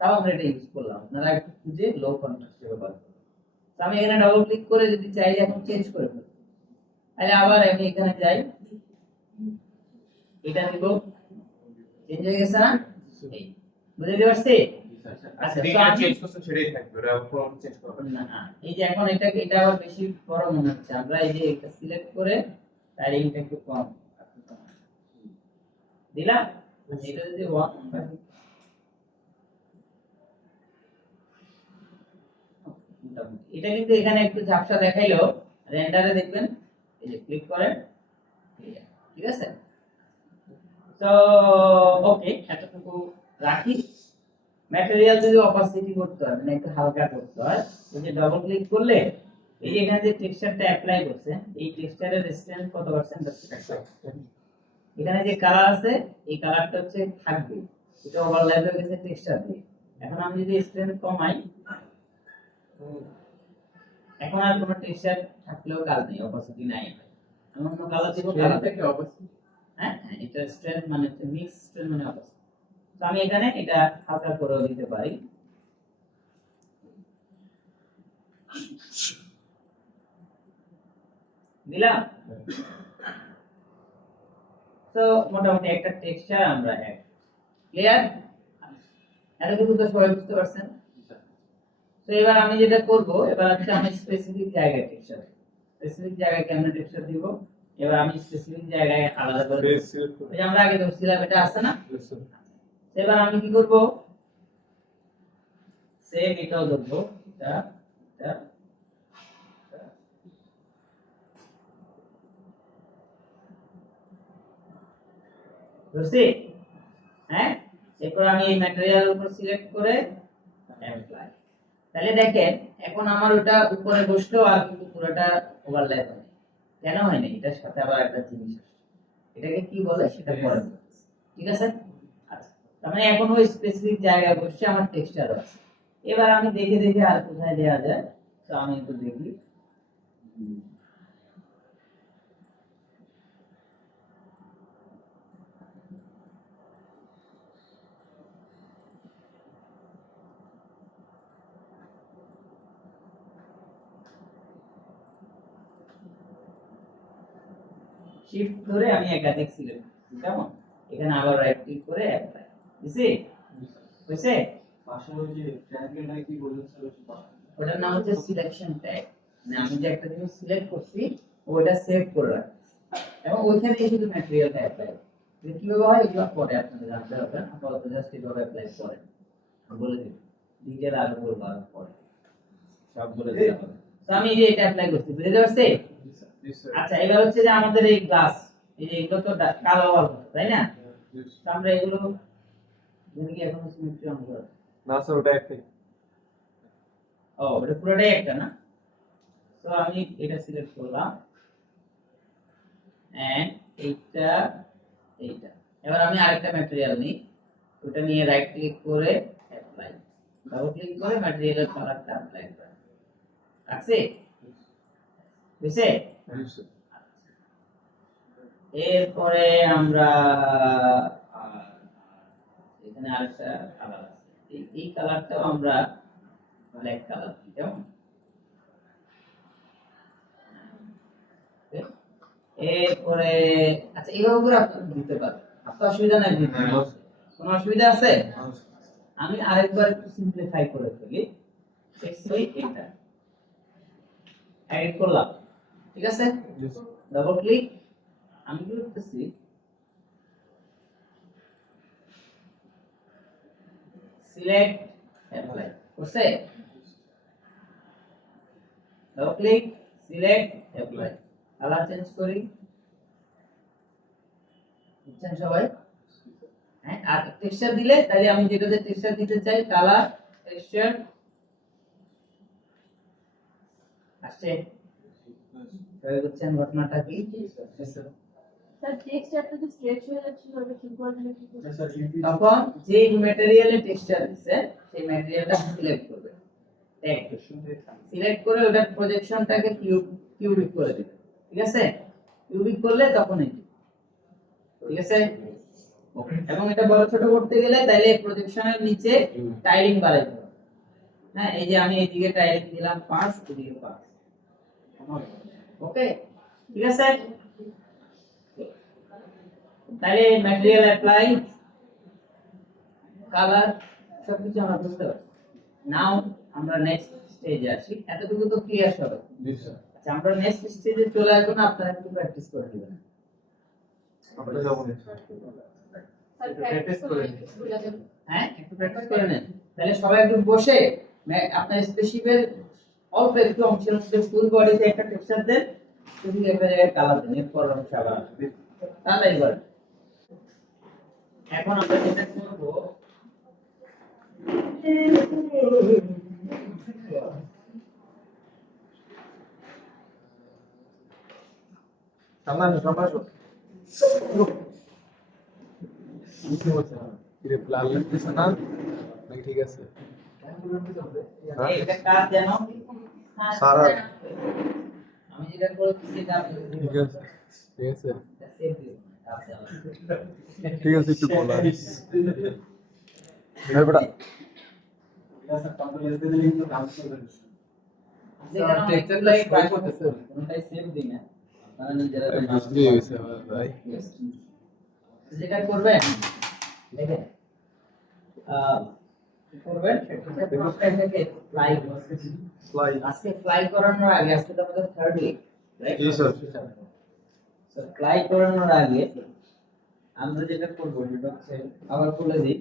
তাও আমরা এটা ইউজ করলাম। আপনারা একটু খুঁজে লো কন্ট্রাস্টে ব্যবহার করুন। তো আমি এখানে ডাবল ক্লিক করে যদি চাই এখন চেঞ্জ করে ফেলবো, তাহলে আবার আমি এখানে যাই, এটা দিব, চেঞ্জ হয়ে গেছে না? এই, বুঝতে পারছি? আচ্ছা, তো আমি চেঞ্জ করতে সেটাই থাকবে, ওটা ফর্ম চেঞ্জ করবে না, এই যে এখন এটা আবার বেশি বড় মনে হচ্ছে। আমরা এই যে এটা সিলেক্ট করে টাইলিংটা একটু কম দিলাম। এটা যদি 1, এটা কিন্তু এখানে একটু ঝাপসা দেখাইলো, রেন্ডারে দেখবেন এই যে ক্লিক করেন, ঠিক আছে? তো ওকে, এতটুকু রাখি। ম্যাটেরিয়াল যদি অপাসিটি করতে হয়, মানে একটু হালকা করতে হয়, এই যে ডাবল ক্লিক করলে এই যে এখানে যে টেক্সচারটা অ্যাপ্লাই করছে, এই টেক্সচারের স্ট্রেংথ কত পার্সেন্ট আছে? এখানে যে কালার আছে, এই কালারটা হচ্ছে থাকবে, এটা ওভারল্যাপ হয়ে গেছে টেক্সচার দিয়ে। এখন আমি যদি স্ট্রেংথ কমাই, এখন আর কোনো টেক্সচার থাকলেও কাজ নেই, অপাসিটি নাই। আমি অন্য কালার দিব, কালার থেকে অপাসিটি, হ্যাঁ হ্যাঁ, এটা স্ট্রেংথ মানে হচ্ছে মিক্স স্ট্রেংথ মানে অপাসিটি। তো আমি এখানে এটা হালকা করে দিতে পারি। দিলাম। তো মোটামুটি একটা টেক্সচার আমরা অ্যাড, ক্লিয়ার? এতটুকু তো সবাই বুঝতে পারছেন? তো এবার আমি যেটা করব, এবার হচ্ছে আমি স্পেসিফিক জায়গায় টেক্সচার, স্পেসিফিক জায়গায় কেমন টেক্সচার দিব, এবার আমি স্পেসিফিক জায়গায় আলাদা করে দেব। এই যে আমরা আগে ধরছিলাম, এটা আছে না? এবার আমি কি করব, সেম এটাও ধরবো, এটা এটা ধরছি, হ্যাঁ। এরপর আমি এই ম্যাটেরিয়ালের উপর সিলেক্ট করে অ্যাপ্লাই, তাহলে দেখেন এখন আমার ওটা উপরে বসলো, আর কিন্তু পুরোটা ওভারল্যাপ হয়। কেন হয় না? এটার সাথে আবার একটা জিনিস আছে, এটাকে কি বলে সেটা পরে বলতেছি, ঠিক আছে? আচ্ছা, তার মানে এখন ওই স্পেসিফিক জায়গায় বসে আমার টেক্সচার আছে। এবার আমি দেখে দেখে আর কোথায় দেওয়া যায়, তো আমি একটু দেখি। শিফট ধরে আমি একাধিক সিলেক্ট, কেমন? এখানে আবার রাইট ক্লিক করে অ্যাপ্লাই দিছি, হইছে? পাশে ওই যে ট্রায়াঙ্গেলটা কি বলেছিল, ওটার নাম হচ্ছে সিলেকশন ট্যাগ। মানে আমি যে একটা জিনিস সিলেক্ট করছি ওটা সেভ করে রাখছি এবং ওইখানে শুধু ম্যাটেরিয়ালটা অ্যাপ্লাই কিভাবে হয় এগুলো পরে আপনাদের জানতে হবে, আপাতত জাস্ট এভাবে অ্যাপ্লাই করেন বলে দিই, ডিটেইল আরো বলবো আর পরে সব বলে দিলাম। তো আমি এই যে এটা অ্যাপ্লাই করছি, বুঝতে পারছি? আচ্ছা এবার হচ্ছে যে আমাদের এই গ্লাস, এই যে এগুলো তো কালো ওয়াল, তাই না? তো আমরা এগুলো তুমি কি এখনো সিমেট্রি অন করো? না স্যার ওটা একটাই। ও এটা পুরোটাই একটা না? তো আমি এটা সিলেক্ট করলাম এন্ড এইটা এইটা। এবার আমি আরেকটা ম্যাটেরিয়াল নিই, ওটা নিয়ে রাইট ক্লিক করে অ্যাপ্লাই, ডাবল ক্লিক করে ম্যাটেরিয়ালের কালারটা অ্যাপ্লাই করা আছে, বুঝছে? এরপরে আমরা এখানে আরেকটা কালার আছে, এই কালারটাও আমরা ব্ল্যাক কালার দিই, কেমন? এরপরে আচ্ছা এইভাবে করে আপনি দিতে পারেন, আপনার অসুবিধা নাই দিতে, কোনো অসুবিধা আছে? আমি আরেকবার একটু সিম্পলিফাই করে ফেলি, এক্সট্রি এটা এডিট করলাম, ঠিক আছে? ডাবল ক্লিক, আমি কি করতেছি সিলেক্ট অ্যাপ্লাই করছে, double click select apply, colour change করি, বুঝছেন সবাই? হ্যাঁ, আর টেক্সচার দিলে তাহলে আমি যেটাতে টেক্সচার দিতে চাই কালার টেক্সচার আসছে, সবাই বুঝছেন ঘটনাটা কি? স্যার টেক্সচারটা তো স্ট্রেচ হয়ে যাচ্ছিল, ওটা ঠিক করে দিলে কি করতে? তখন যে ম্যাটেরিয়ালে টেক্সচার দিছে সেই ম্যাটেরিয়ালটা সিলেক্ট করবে, ট্যাগ সিলেক্ট করে ওটার প্রজেকশনটাকে কিউবিক করে দিবে, ঠিক আছে? কিউবিক করলে তখন এই, ঠিক আছে? এবং এটা বড় ছোট করতে গেলে তাহলে প্রজেকশনের নিচে টাইলিং বাড়াইতে হবে। হ্যাঁ, এই যে আমি এইদিকে টাইলিং দিলাম 5, এদিকে 5, ওকে, ঠিক আছে? তাহলে ম্যাটেরিয়াল অ্যাপ্লাই, কালার সবকিছু আমরা বুঝতে পারছি। নাও আমরা নেক্সট স্টেজে আসি, এতটুকু তো ক্লিয়ার সবাই? আচ্ছা আমরা নেক্সট স্টেজে চলে আসবো না, আপনারা একটু প্র্যাকটিস করে দিবেন। আমরা যাব না। স্যার প্র্যাকটিস করে বুঝা যাবে। হ্যাঁ একটু প্র্যাকটিস করে নেন, তাহলে সবাই একটু বসে আপনার স্পেসিফিক অল্প একটু অংশের মধ্যে ফুল বডিতে একটা টেক্সচার দেন, শুধু একটা জায়গায় কালার দেন, এরপর অংশ আবার তাড়াতাড়ি করেন। এখন আমরা যেটা করব সামনে আসো। কি হচ্ছে? কিরে প্ল্যান লিখতেছ না? নাকি ঠিক আছে? হ্যাঁ? এটা কাজ জানো সারা আমি যেটা করেছি সেটা আপনি ঠিক আছে। ঠিক আছে। সেভ দিন কাজ জানো। ঠিক আছে একটু বলা। হ্যাঁ বেটা। স্যার কম্পিউটার দিলে কিন্তু কাজ করবে না। যেখানে টেক্সচার লাইক বাই করতেছে কোনটাই সেভ দিই না, আপনারা নিজেরা বুঝতে গেছে ভাই। যেটা করবেন দেখেন কি করবেন সেটা থেকে ফ্লাই ফ্লাই। আজকে ফ্লাই করানোর আগে, আজকে তো আমাদের থার্ড উইক, রাইট? জি স্যার। সো ফ্লাই করানোর আগে আমরা যেটা করব সেটা হচ্ছে আবার বলে দিই,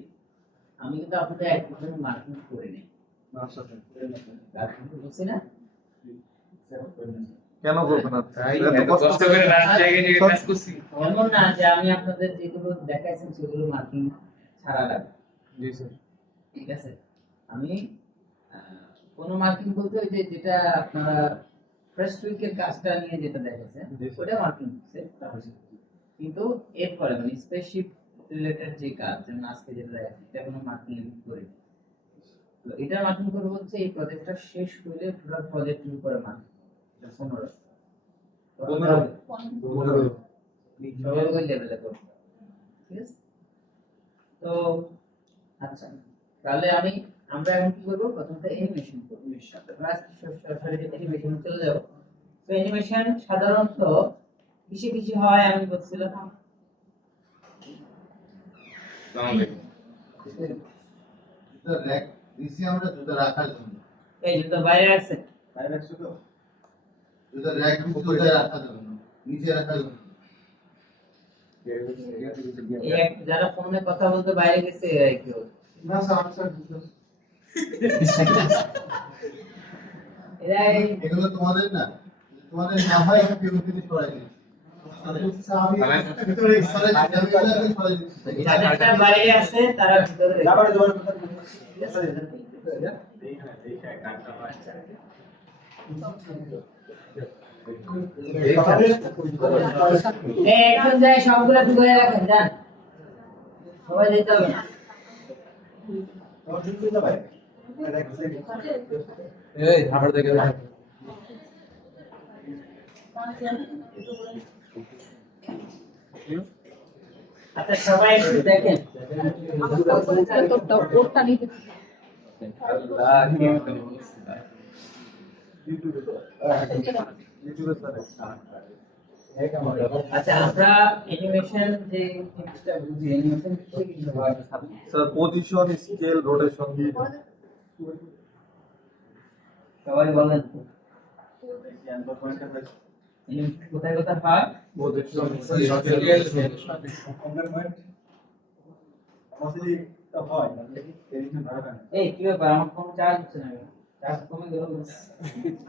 আমি কিন্তু আপনাদের এক ধরনের মার্কিং করে নিই, বুঝছি না? কেন করবে না? এত কষ্ট করে রাত জেগে জেগে কাজ করছি। এমন না যে আমি আপনাদের যেগুলো দেখাইছেন সেগুলো মার্কিং ছাড়া রাখবো, জি স্যার। ঠিক আছে? আমি কোন মার্কিং বলতে ওই যে যেটা আপনারা ফার্স্ট উইকের কাজটা নিয়ে যেটা দেখাইছেন ওটা মার্কিং হচ্ছে, কিন্তু এরপরে মানে স্পেসিফিক রিলেটেড যে কাজ যেমন আজকে যেটা দেখাচ্ছি এটা কোনো মার্কিং করি, তো এটা মার্কিং করব হচ্ছে এই প্রজেক্টটা শেষ হলে পুরো প্রজেক্টের উপরে মার্কিং 15 সবার ওই লেভেলে করব, ঠিক আছে? তো আচ্ছা তাহলে আমরা এখন কি করব, প্রথমত অ্যানিমেশন করব, সরাসরি অ্যানিমেশন চলে যাব। তো অ্যানিমেশন সাধারণত কিসে হয় আমি বলছিলাম, জুতা র্যাক দিছি আমরা জুতা রাখার জন্য। এই জুতো বাইরে আছে বাইরে রাখছো তো? জুতা র‍্যাক কোথায় রাখা যাবে না, নিচে রাখা যাবে না। এই যারা ফোনে কথা বলতে বাইরে গেছে এরা কি হলো? না স্যার স্যার এরা এগুলো তোমাদের না, তোমাদের না হয় কেউ যদি সরাই দিই যারা বাইরে আছে তারা ভিতরে রেখে যাবার যাবার একজন যায় সবগুলো ঢুকে রাখেন যান সবাই যেতে হবে না এই আমার দেখে আচ্ছা সবাই একটু দেখেন ওরটা নিতে আচ্ছা আমরা অ্যানিমেশন যে জিনিসটা বুঝি অ্যানিমেশন কি হয় স্যার পজিশন স্কেল রোটেশন সবাই বলেন কোথায় কোথায় হয় পজিশন এই কি ব্যাপার আমার ফোন চার্জ হচ্ছে না চার্জ কমে গেল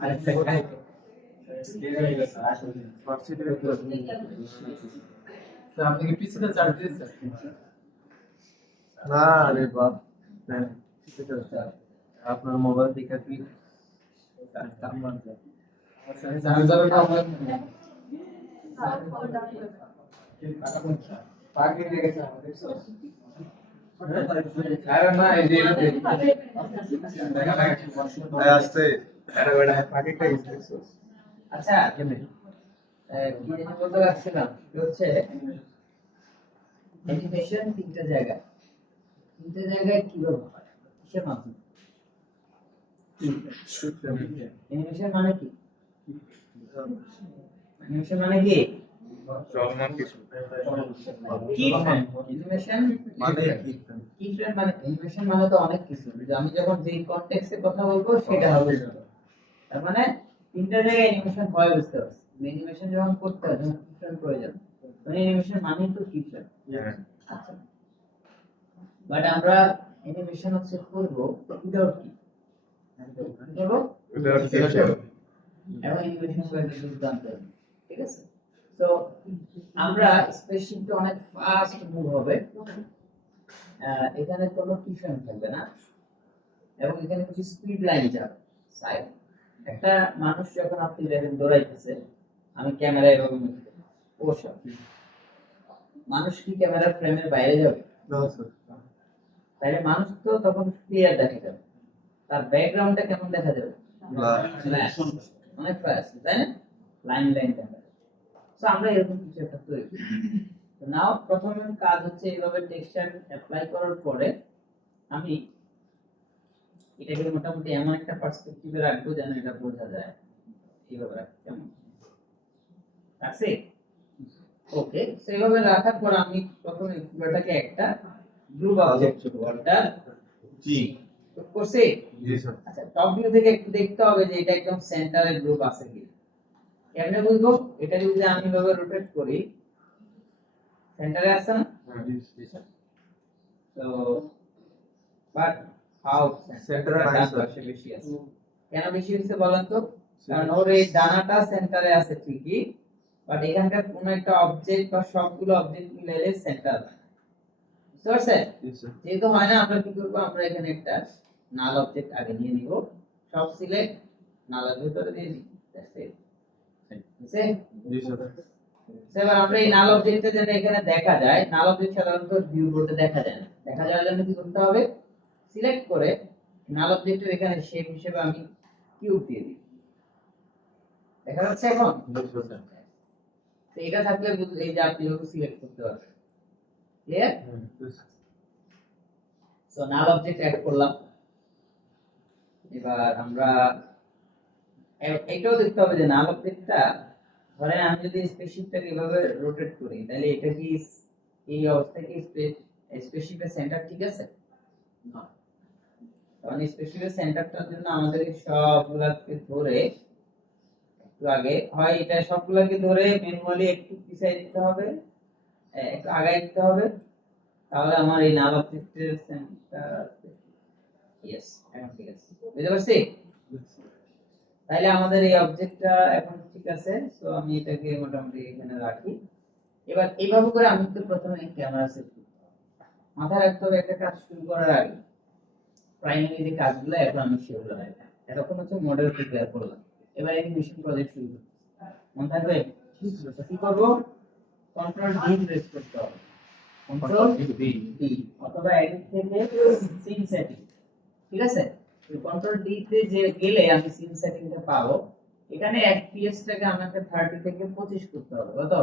আরেকটা খাই আপনি কি পিসিতে চার্জ দিয়েছেন? না রে বাপ, আপনার মোবাইল দেখে কি চার্জারের আমার পাকে লেগেছে দেখছো? আরে না এই যে আসছে আরে বড় পাকেটা দেখছো? আচ্ছা কি জানি বলতে যাচ্ছিলাম হচ্ছে অ্যানিমেশন তিনটা জায়গায় কিভাবে হয় কিসের মাধ্যমে অ্যানিমেশন মানে কি অ্যানিমেশন মানে কি চলমান কিছু কি ফ্রেম অ্যানিমেশন মানে কি কি ফ্রেম মানে অ্যানিমেশন মানে তো অনেক কিছু আমি যখন যে কনটেক্সটে কথা বলবো সেটা হবে তার মানে তিনটা জায়গায় অ্যানিমেশন হয় বুঝতে পারছি অ্যানিমেশন যখন করতে হয় তখন কি ফ্রেম প্রয়োজন মানে অ্যানিমেশন মানে তো কি ফ্রেম আচ্ছা বাট আমরা অ্যানিমেশন হচ্ছে করব উইদাউট কি করব এবং অ্যানিমেশন করে দুর্দান্ত ঠিক আছে তো আমরা স্পেসশিপটা অনেক ফাস্ট মুভ হবে এখানে কোনো কি ফ্রেম থাকবে না এবং এখানে কিছু স্পিড লাইন যাবে সাইড একটা মানুষ যখন আপনি দেখেন দৌড়াইতেছে আমি ক্যামেরা এভাবে ওসব মানুষ কি ক্যামেরা ফ্রেমের বাইরে যাবে না স্যার তাহলে মানুষ তো তখন ক্লিয়ার দেখা যাবে তার ব্যাকগ্রাউন্ডটা কেমন দেখা যাবে অনেক ফাস্ট তাই না লাইন দেখা যাবে তো আমরা এরকম কিছু একটা তৈরি করি তো নাও প্রথমে কাজ হচ্ছে এইভাবে টেক্সচার অ্যাপ্লাই করার পরে আমি এটাকে মোটামুটি এমন একটা পার্সপেক্টিভে রাখবো যেন এটা বোঝা যায় এইভাবে রাখতে কেমন রাখছি ওকে সো এইভাবে রাখার পর আমি প্রথমে পুরোটাকে একটা গ্রুপ অবজেক্ট বলটা জি করছি জি স্যার আচ্ছা টপ ভিউ থেকে একটু দেখতে হবে যে এটা একদম সেন্টারে গ্রুপ আছে কি কেমনে বুঝবো এটা যদি আমি এভাবে রোটেট করি সেন্টারে আছে না জি স্যার তো বাট হাউ Center-এ নাই, sir. বেশি আছে কেন বেশি হচ্ছে বলেন তো কারণ ওর এই ডানাটা সেন্টারে আছে ঠিকই বাট এখানকার কোনো একটা অবজেক্ট বা সবগুলো অবজেক্ট মিলাইলে সেন্টার বুঝতে পারছেন জি স্যার যেহেতু হয় না আমরা কি করবো আমরা এখানে একটা নাল অবজেক্ট আগে নিয়ে নিব সব সিলেক্ট নালের ভিতরে দিয়ে দিই দ্যাটস ইট বুঝছেন জি স্যার এবার আমরা এই নাল অবজেক্টটা যেন এখানে দেখা যায় নাল অবজেক্ট সাধারণত ভিউ বোর্ডে দেখা যায় না দেখা যাওয়ার জন্য কি করতে হবে সিলেক্ট করে নাল অবজেক্টের এখানে শেপ হিসেবে আমি কিউব দিয়ে দিই দেখা যাচ্ছে এখন তো এটা থাকলে এই যে আপনি ওকে সিলেক্ট করতে পারবেন clear so null object add করলাম এবার আমরা এটাও দেখতে হবে যে নাল অবজেক্টটা ধরেন আমি যদি স্পেসশিপটাকে এভাবে রোটেট করি তাহলে এটা কি এই অবস্থায় কি স্পেসশিপের সেন্টার ঠিক আছে না মানে স্পেশালি সেন্টারটার জন্য আমাদের এই সবগুলাকে ধরে একটু আগে হয় এটা সবগুলাকে ধরে ম্যানুয়ালি একটু পিছিয়ে দিতে হবে, একটু আগায় দিতে হবে, তাহলে আমার এই নাল অবজেক্টের সেন্টার ইয়েস এখন ঠিক আছে, বুঝতে পারছি? তাইলে আমাদের এই অবজেক্টটা এখন ঠিক আছে। সো আমি এটাকে মোটামুটি এখানে রাখি। এবার এইভাবে করে আমি তো প্রথমে ক্যামেরা সেট করব। মাথায় রাখতে হবে একটা কাজ শুরু করার আগে প্রাইমারি যে কাজগুলো এখন আমি সেগুলো এতক্ষণ হচ্ছে মডেল প্রিপেয়ার করলাম, এবার অ্যানিমেশন প্রজেক্ট শুরু করব। মনে থাকবে কি করব? কন্ট্রোল ডি প্রেস করতে হবে, কন্ট্রোল ডি অথবা এডিট থেকে সিন সেটিং, ঠিক আছে? কন্ট্রোল ডি তে যে গেলে আমি সিন সেটিংটা পাবো। এখানে এফপিএস টাকে আমাকে 30 থেকে 25 করতে হবে, কত?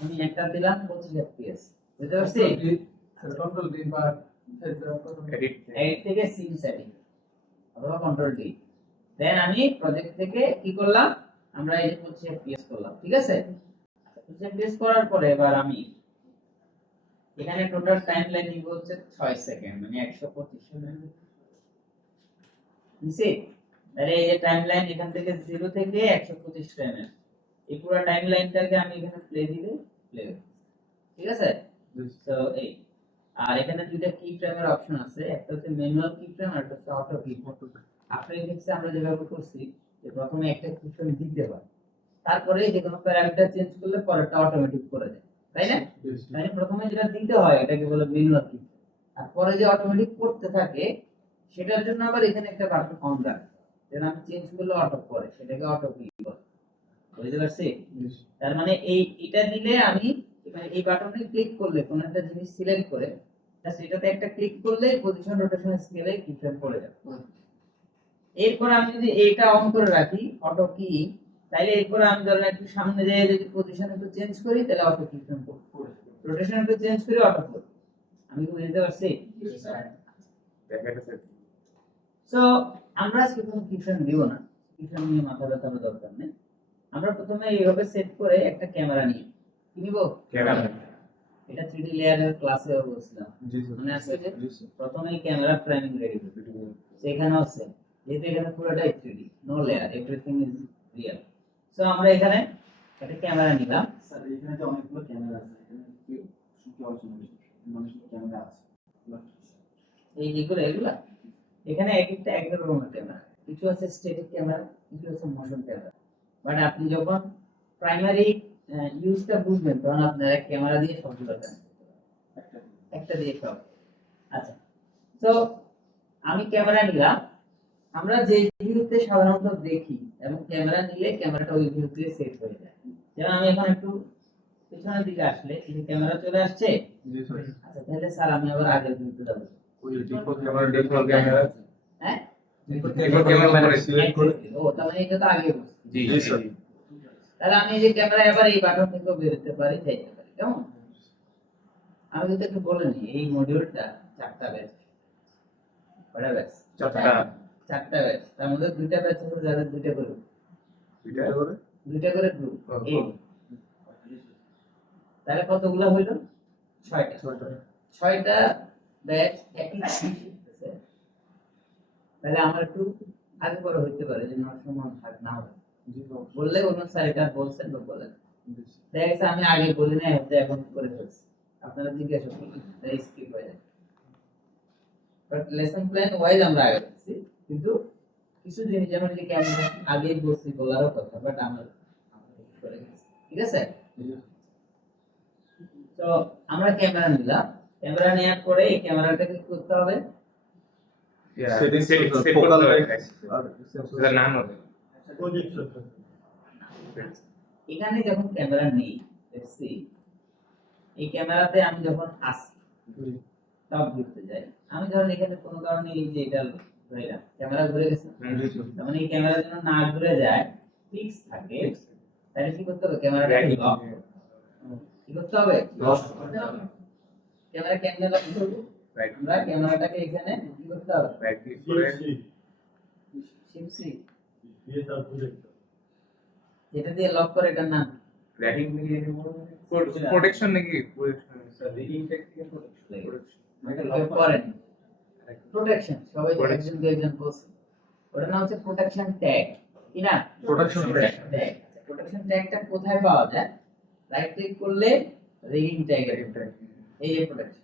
আমি একটা দিলাম 25 এফপিএস, বুঝতে পারছি? কন্ট্রোল ডি বা এডিট এডিট থেকে সিন সেটিং অথবা কন্ট্রোল ডি। দেন আমি প্রজেক্ট থেকে কি করলাম, আমরা এই যে 25 এফপিএস করলাম, ঠিক আছে? 25 এফপিএস করার পরে এবার আমি এখানে টোটাল টাইমলাইন নিব হচ্ছে 6 সেকেন্ড, মানে 125 সেকেন্ড নিচে। তাহলে এই যে টাইমলাইন এখান থেকে 0 থেকে 125 টাইমের এই পুরো টাইমলাইনটাকে আমি এখানে প্লে দিলে প্লে, ঠিক আছে? তো এই আর এখানে দুইটা কি ফ্রেমের অপশন আছে, একটা হচ্ছে ম্যানুয়াল কি ফ্রেম আর একটা হচ্ছে অটো কি ফ্রেম। আপনি দেখছেন আমরা যেভাবে করছি যে প্রথমে একটা কি ফ্রেম দিতে হয়, তারপরে যে কোনো প্যারামিটার চেঞ্জ করলে পরেরটা অটোমেটিক করে দেয়, তাই না? মানে প্রথমে যেটা দিতে হয় এটাকে বলে ম্যানুয়াল কি, আর পরে যে অটোমেটিক করতে থাকে সেটার জন্য আবার এখানে একটা বাটন অন রাখে, যেন আমি চেঞ্জ করলে অটো করে, সেটাকে অটো কি বলে, বুঝতে পারছি? তার মানে এটা দিলে আমি মানে এই বাটনে ক্লিক করলে কোন একটা জিনিস সিলেক্ট করে জাস্ট এটাতে একটা ক্লিক করলে পজিশন রোটেশন স্কেলে কি ফ্রেম পড়ে যাবে। এরপর আমি যদি এটা অন করে রাখি অটো কি, তাইলে এরপর আমি ধরেন একটু সামনে যেয়ে যদি পজিশন একটু চেঞ্জ করি তাহলে অটো কি ফ্রেম পড়বে, রোটেশন একটু চেঞ্জ করি অটো পড়বে। আমি কি বুঝতে পারছি? সো আমরা আজকে কোনো কি ফ্রেম দিব না, কি ফ্রেম নিয়ে মাথা ব্যথা করার দরকার নেই। আমরা প্রথমে এইভাবে সেট করে একটা ক্যামেরা নিয়ে কি নিব, ক্যামেরা এটা 3D লেয়ারের ক্লাসে বলছিলাম, জি স্যার মনে আছে যে জি স্যার প্রথমে ক্যামেরা ফ্রেমিং রেডি করতে হবে। সেখানে আছে যেহেতু এখানে পুরোটাই 3D, no layer, everything is real. So আমরা এখানে একটা ক্যামেরা নিলাম। স্যার এখানে তো অনেকগুলো ক্যামেরা আছে, এখানে কি শুনতে আলোচনা করছি মানুষের ক্যামেরা আছে এই যেগুলো এগুলা এখানে এক একটা এক এক রকমের ক্যামেরা, কিছু আছে স্ট্যাটিক ক্যামেরা, কিছু আছে মোশন ক্যামেরা। বাট আপনি যখন প্রাইমারি ইউজটা বুঝবেন তখন আপনার এক ক্যামেরা দিয়ে সবগুলো কাজ করতে পারবেন, একটা দিয়ে সব। আচ্ছা, তো আমি ক্যামেরা নিলাম। আমরা যে ভিউতে সাধারণত দেখি এবং ক্যামেরা নিলে ক্যামেরাটা ওই ভিউতে সেট হয়ে যায়। যেমন আমি এখন একটু পিছনের দিকে আসলে এই ক্যামেরা চলে আসছে। জি স্যার আচ্ছা, তাহলে স্যার আমি আবার আগের ভিউতে যাব। ওই ডিফল্ট ক্যামেরা হ্যাঁ, ডিফল্ট ক্যামেরা মানে সিলেক্ট করে ও তার মানে এটা তো আগে বলছি। জি জি স্যার তাহলে আমি এই যে ক্যামেরা এবার এই বাটন থেকে বেরোতে পারি, যাইতে পারি, কেমন? আমি যদি একটু বলে নিই এই মডিউলটা 4টা ব্যাচ, কয়টা ব্যাচ? 4টা ব্যাচ। তার মধ্যে 2টা ব্যাচ হলো যাদের 2টা করে করে 2টা করে গ্রুপ এই, তাহলে কতগুলো হইল? 6টা। 6টা ব্যাচ একই শিখতেছে। তাহলে আমার একটু আগে পরে হইতে পারে যে আমার সময় থাক না হবে, জি বললে অন্য স্যার এটা বলছেন বা বলেন, দেখা গেছে আমি আগে বলি না হয়তো এখন করে ফেলছি, আপনারা জিজ্ঞাসা করবেন তাই স্কিপ হয়ে যায়। বাট লেসন প্ল্যান ওয়াইজ আমরা আগে বলছি, কিন্তু কিছু জিনিস যেমন যে ক্যামেরা আগে বলছি বলারও কথা, বাট আমরা করে গেছি, ঠিক আছে? তো আমরা ক্যামেরা নিলাম, ক্যামেরা নেওয়ার পরে এই ক্যামেরাটাকে কি করতে হবে? সেটিংস সেট ফোকাল করতে হবে আর সেটার নাম হবে এখানে যখন ক্যামেরা নেই দেখছি এই ক্যামেরাতে আমি যখন আসি টপ ভিউতে যাই, আমি ধরেন এখানে কোনো কারণে এই যে এটা ধরলাম ক্যামেরা ঘুরে গেছে, তার মানে এই ক্যামেরা যেন না ঘুরে যায়, ফিক্স থাকে, তাহলে কি করতে হবে? ক্যামেরাটাকে লক কি করতে হবে? ক্যামেরা কেমনে লক করব? আমরা ক্যামেরাটাকে এখানে কি করতে হবে? রাইট ক্লিক করে শিফট যেটা দিয়ে লক করে এটার নাম র্যাকিং নিয়ে প্রোটেকশন নাকি প্রোটেকশন স্যার রিডিং টেক থেকে প্রোটেকশন এটা লক করেন প্রোটেকশন, সবাই তো Protection. একজন দুইজন বলছে, ওটার নাম হচ্ছে প্রোটেকশন ট্যাগ, কি না? Protection tag. প্রোটেকশন ট্যাগটা কোথায় পাওয়া যায়? রাইট ক্লিক করলে রিডিং ট্যাগ এই যে প্রোটেকশন,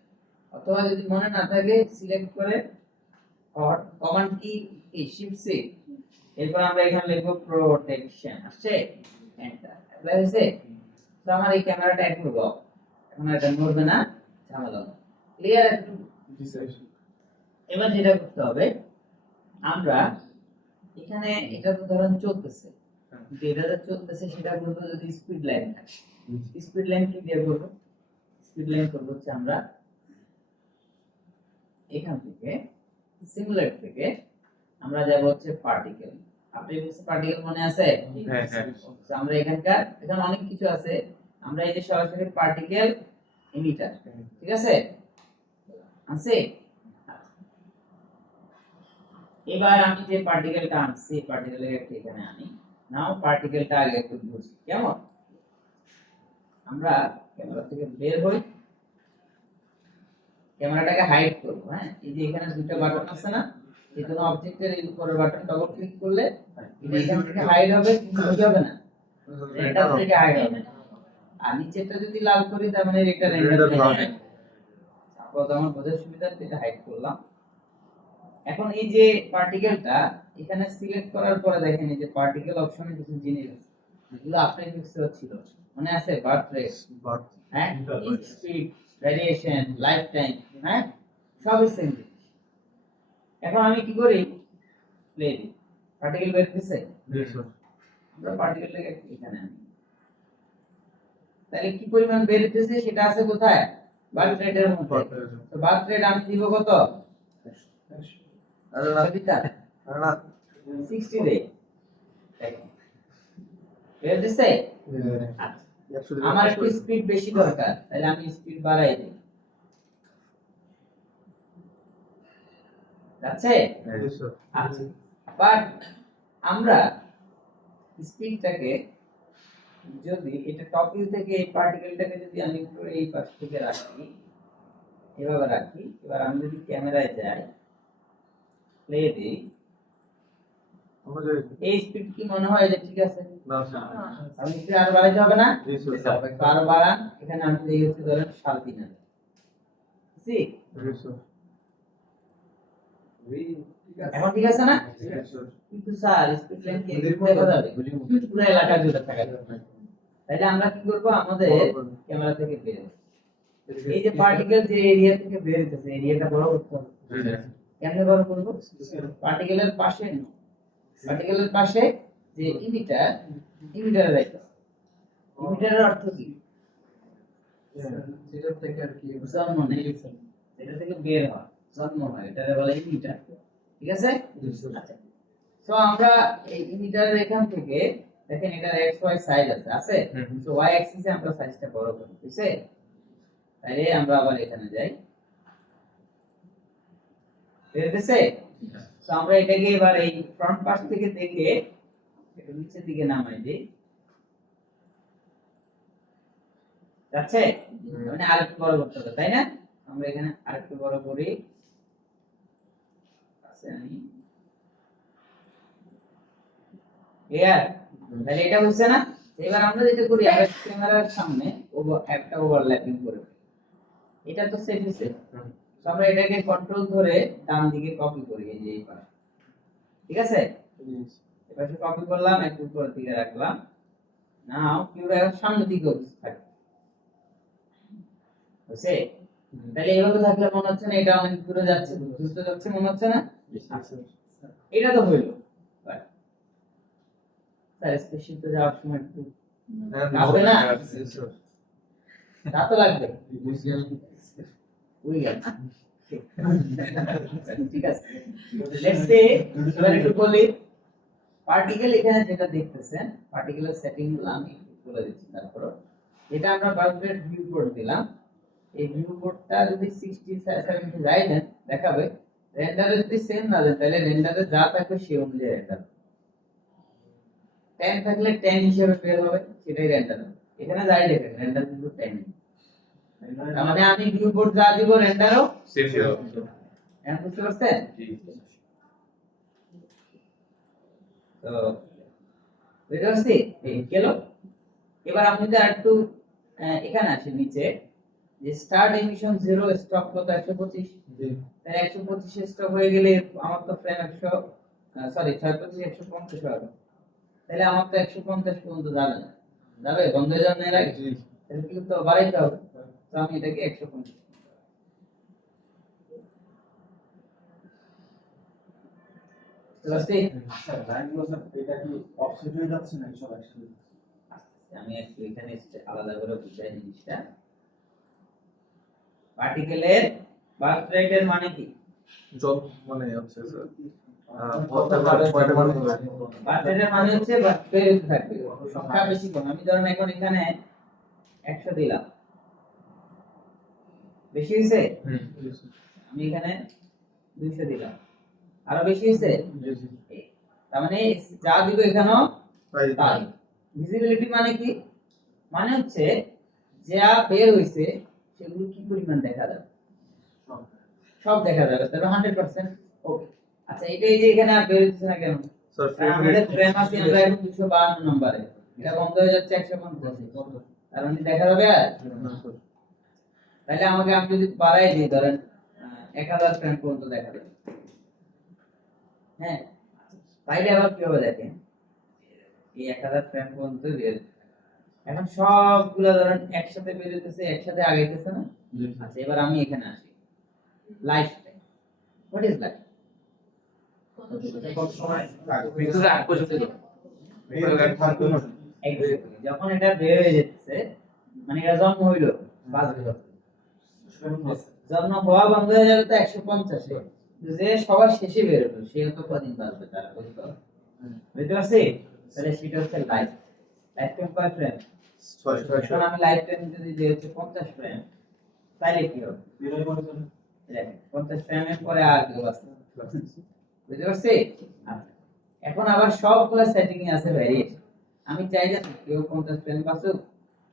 অথবা যদি মনে না থাকে সিলেক্ট করে কমান্ড কি শিফট সি, এরপর আমরা এখানে লিখব প্রোটেকশন, আসছে এন্টার, অ্যাপ্লাই হয়েছে। তো আমার এই ক্যামেরাটা এক করব, এখন এটা নড়বে না, ঝামেলা না, ক্লিয়ার? একটু এবার যেটা করতে হবে, আমরা এখানে এটা তো ধরুন চলতেছে, কিন্তু এটা যে চলতেছে সেটা বলবো যদি স্পিড লাইন থাকে, স্পিড লাইন কি দিয়ে করব? স্পিড লাইন করব হচ্ছে আমরা এখান থেকে সিমুলেট থেকে আমরা যাব হচ্ছে পার্টিকেল, আপনি হচ্ছে পার্টিকেল মনে আছে? হ্যাঁ, হ্যাঁ। তো আমরা এখানে অনেক কিছু আছে, আমরা এই যে সরাসরি পার্টিকেল ইমিটার, ঠিক আছে আছে। এবার আমি যে পার্টিকেলটা আনছি, পার্টিকেলের একটা এখানে আনি, নাও পার্টিকেলটা আগে একটু বুঝি কেমন। আমরা ক্যামেরা থেকে বের হই, ক্যামেরাটাকে হাইড করব, হ্যাঁ এই যে এখানে দুটো বাটন আছে না, যে কোনো অবজেক্টের এই উপরের বাটন ডবল ক্লিক করলে এটা এখান থেকে হাইড হবে, কিন্তু কি হবে না, এটা থেকে হাইড হবে। আর নিচেরটা যদি লাল করি তার মানে এটা রেন্ডার হবে। তারপর আমার বোঝার সুবিধার্থে এটা হাইড করলাম। এখন এই যে পার্টিকেলটা এখানে সিলেক্ট করার পরে দেখেন এই যে পার্টিকেল অপশনে কিছু জিনিস আছে, এগুলো আপনার ফিক্স ছিল, মনে আছে? বার্থ রেট, হ্যাঁ, স্পিড, ভেরিয়েশন, লাইফ টাইম, হ্যাঁ সবই সেম। এখন আমি কি করি, প্লে দিই, পার্টিকেল বের হচ্ছে, আমরা পার্টিকেলটাকে এখানে আনি, তাহলে কি পরিমাণ বের হচ্ছে সেটা আছে কোথায়? বার্থ রেটের মধ্যে। তো বার্থ রেট আমি দিব কত? সবিতা 60 দে, বের হচ্ছে। আমার একটু স্পিড বেশি দরকার, তাহলে আমি স্পিড বাড়াই দিই, যাচ্ছে? আচ্ছা, বাট আমরা স্পিডটাকে যদি এটা টপ ভিউ থেকে এই পার্টিকেলটাকে যদি আমি একটু এই পাশ থেকে রাখি, এভাবে রাখি, এবার আমি যদি ক্যামেরায় যাই, প্লে দিই, এই স্পিড কি মনে হয় যে ঠিক আছে? আমি স্পিড আরো বাড়াইতে হবে না? আরো বাড়ান, এখানে আমি এই হচ্ছে ধরেন 3.5, ঠিক? এখন ঠিক আছে না? কিন্তু স্যার স্পিড লাইন কি দেখা যাবে? পুরো এলাকা জুড়ে থাকা যাবে। তাহলে আমরা কি করব, আমাদের ক্যামেরা থেকে বের হবে, এই যে পার্টিকেল যে এরিয়া থেকে বের হচ্ছে এরিয়াটা বড় করতে হবে। কেমনে বড় করব? পার্টিকেলের পাশে যে ইমিটারে যাইতে হবে। ইমিটারের অর্থ কি? যেটা থেকে আর কি জন্ম নেই, এটা থেকে বের হয়, জন্ম হয়, এটারে বলে ইমিটার, ঠিক আছে? আচ্ছা, তো আমরা এই ইমিটারের এখান থেকে দেখেন এটার এক্স ওয়াই সাইজ আছে, তো ওয়াই অ্যাক্সিসে আমরা সাইজটা বড় করি, ঠিক আছে? তাহলে আমরা আবার এখানে যাই, বের হচ্ছে। তো আমরা এটাকে এবার এই ফ্রন্ট পাশ থেকে দেখে এটা নিচের দিকে নামাই দিই, যাচ্ছে? মানে আরেকটু বড় করতে হবে, তাই না? আমরা এখানে আরেকটু বড় করি, আছে আমি ক্লিয়ার? তাহলে এটা হচ্ছে না? এবার আমরা যেটা করি, আমরা ক্যামেরার সামনে একটা ওভারল্যাপিং করে, এটা তো সেট হইছে, তো আমরা এটাকে কন্ট্রোল ধরে ডান দিকে কপি করি, এই যে এই পাশে, ঠিক আছে? এই পাশে কপি করলাম, একটু উপরের দিকে রাখলাম, নাও কিউব এখন সামনের দিকে থাকে, বুঝছে? তাহলে এইভাবে থাকলে মনে হচ্ছে না এটা অনেক দূরে যাচ্ছে, দ্রুত যাচ্ছে মনে হচ্ছে না? এটা তো হইলো, স্যার স্পেসশিপে যাওয়ার সময় একটু হবে না? তা তো লাগবে, উইগেল, ঠিক আছে? লেটস সে এবার একটু বলি, পার্টিকেল এখানে যেটা দেখতেছেন, পার্টিকেলের সেটিং গুলো আমি বলে দিচ্ছি। তারপর এটা আমরা বার্থডেট ভিউ কোড দিলাম, এই ভিউ কোডটা যদি 60 70 যাই দেন দেখাবে, রেন্ডারে যদি সেম না দেন তাহলে রেন্ডারে যা থাকবে সেই অনুযায়ী রেন্ডার, 10 থাকলে 10 হিসেবে বের হবে, সেটাই রেন্ডার হবে। এখানে যাই দেখেন রেন্ডার কিন্তু 10, তার মানে আমি ভিউ কোড যা দিব রেন্ডারও সেম এখন বুঝতে পারছেন? তো বুঝতে পারছি এই গেল। এবার আপনি যদি আরেকটু এখানে আসেন নিচে, যে স্টার্ট এমিশন 0 স্টপ কত 125, তাহলে 125 স্টপ হয়ে গেলে আমার তো ফ্রেম 100 সরি 625 150 হবে, তাহলে আমার তো 150 পর্যন্ত যাবে না, যাবে বন্ধ হয়ে যাওয়ার আগে, তাহলে কি তো বাড়াইতে হবে। তো আমি এটাকে 150 স্যার লাইনগুলো স্যার এটা কি অফসেট হয়ে যাচ্ছে না সব একসাথে? আমি একটু এখানে আলাদা করে বুঝাই জিনিসটা। পার্টিকেলের বার্থ রেটের মানে কি? যত মানে হচ্ছে স্যার বার্থ রেটের মানে হচ্ছে বেড়ে থাকবে, সংখ্যা বেশি কম। আমি ধরেন এখন এখানে 100 দিলাম, বেশি হয়েছে, আমি এখানে 200 দিলাম, আরো বেশি হয়েছে। তার মানে যা দিব এখানেও তাই। ভিজিবিলিটি মানে কি? মানে হচ্ছে যা বের হইছে সেগুলো কি পরিমাণ দেখা যাবে, সব দেখা যাবে, তাহলে 100%। ওকে, আচ্ছা এটাই যে এখানে আর বের হচ্ছে না কেন? স্যার আমাদের ফ্রেম আছে আমরা এখন 252 নম্বরে, এটা বন্ধ হয়ে যাচ্ছে 150, তার মানে দেখা যাবে আর? তাহলে আমাকে আমি যদি বাড়াই দিই ধরেন 1000 ফ্রেম পর্যন্ত দেখা যাবে। হ্যাঁ, তাইলে আবার কি হবে দেখেন, এই 1000 ফ্রেম পর্যন্ত বের হচ্ছে। এখন সবগুলা ধরেন একসাথে বের হইতেছে, একসাথে আগাইতেছে না? আচ্ছা এবার আমি এখানে আসি, life time. What is life? কত সময় ভিতরে আগ পর্যন্ত যখন এটা বের হয়ে যাচ্ছে, মানে এটা জন্ম হইলো, বাঁচবে কত? জন্ম হওয়া বন্ধ হয়ে যাবে তো 150 এ, যে সবার শেষে বের হলো সে তো কদিন বাঁচবে তারা বুঝতে পারবে, বুঝতে পারছি? তাহলে সেটা হচ্ছে লাইফ। লাইফ টাইম কয় ফ্রেম? 600। আমি লাইফ টাইম যদি দিয়ে হচ্ছে 50 ফ্রেম, তাহলে কি হবে? দেখেন 50 ফ্রেমের পরে আর কেউ বাঁচবে না। বুঝতে পারছি? আচ্ছা, এখন আবার সবগুলা সেটিং এ আছে ভ্যারিয়েশন। আমি চাই যে কেউ 50 ফ্রেম বাঁচুক,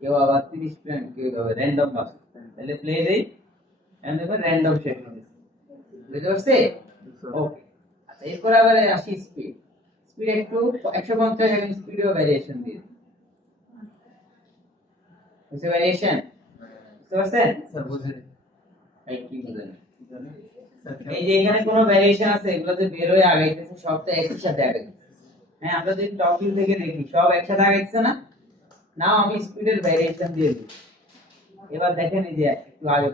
কেউ আবার 30 ফ্রেম, কেউ র্যান্ডম বাঁচুক। তাহলে প্লে দেই এন্ড এবার র্যান্ডম সেট হবে। বুঝতে পারছি? ওকে, আচ্ছা এরপর আবার আসি স্পিড। স্পিড একটু 150 এখন স্পিডেও ভ্যারিয়েশন দিয়ে বুঝতে ভ্যারিয়েশন বুঝতে পারছেন? স্যার বুঝে এই কি বুঝেন? এই যে এখানে কোনো ভ্যারিয়েশন আছে, এগুলো যে বের হয়ে আগাইতেছে সব তো একই সাথে আগাইতেছে। হ্যাঁ, আমরা যদি টপ ভিউ থেকে দেখি সব একসাথে আগাইতেছে না? নাও আমি স্পিডের ভ্যারিয়েশন দিয়ে দিই। এবার দেখেন এই যে একটু আগে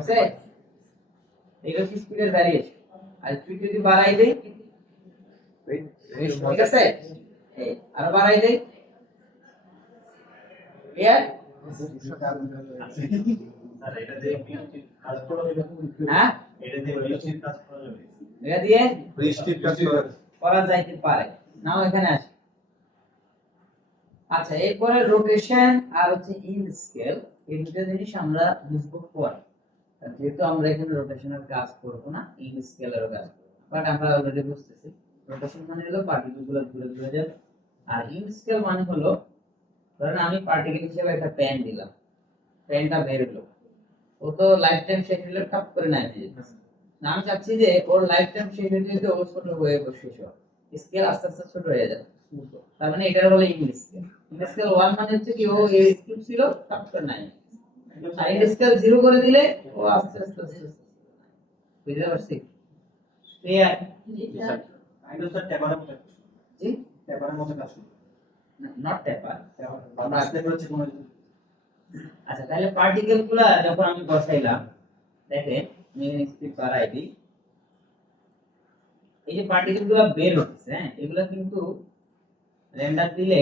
আছে, এইটা কি স্পিডের ভ্যারিয়েশন। আর স্পিড যদি বাড়াই দেই, ঠিক আছে, এই আর বাড়াই দেই, ক্লিয়ার? স্যার এটা দিয়ে কাজ করা যাবে? হ্যাঁ, এটা দিয়ে বেশি কাজ করা যাবে? এটা দিয়ে বৃষ্টির কাজ করা যাইতে পারে। নাও এখানে আসি। আচ্ছা এরপরে রোটেশন আর হচ্ছে ইন স্কেল, এই দুটো জিনিস আমরা বুঝবো পরে, যেহেতু আমরা এখানে রোটেশনের কাজ করব না, ইন স্কেলেরও কাজ করব। বাট আমরা অলরেডি বুঝতেছি রোটেশন মানে হলো পার্টিকেলগুলো ঘুরে ঘুরে যাবে, আর ইন স্কেল মানে হলো ধরেন আমি পার্টিকেল হিসেবে একটা পেন দিলাম, পেনটা বের হলো, ও তো লাইফ টাইম শেষ হলে টপ করে নাই দিয়ে না, আমি চাচ্ছি যে ওর লাইফ টাইম শেষ হয়ে যেতে ও ছোট হয়ে শেষ হয়, স্কেল আস্তে আস্তে ছোট হয়ে যাবে। তার মানে এটার বলে ইন স্কেল। ইন স্কেল 1 মানে হচ্ছে কি ও এই স্কিপ ছিল টপ করে নাই, আর ইন স্কেল 0 করে দিলে ও আস্তে আস্তে বুঝতে পারছি? ক্লিয়ার? আইনো স্যার ট্যাপারের মতো জি, ট্যাপারের মতো কাজ করে নট টেপার। আমরা আসতে করেছি কোনো আচ্ছা তাহলে পার্টিকেল গুলা যখন আমি বসাইলাম, দেখেন আমি স্পিড বাড়াই দিই, এই যে পার্টিকেল গুলা বের হচ্ছে, হ্যাঁ এগুলা কিন্তু রেন্ডার দিলে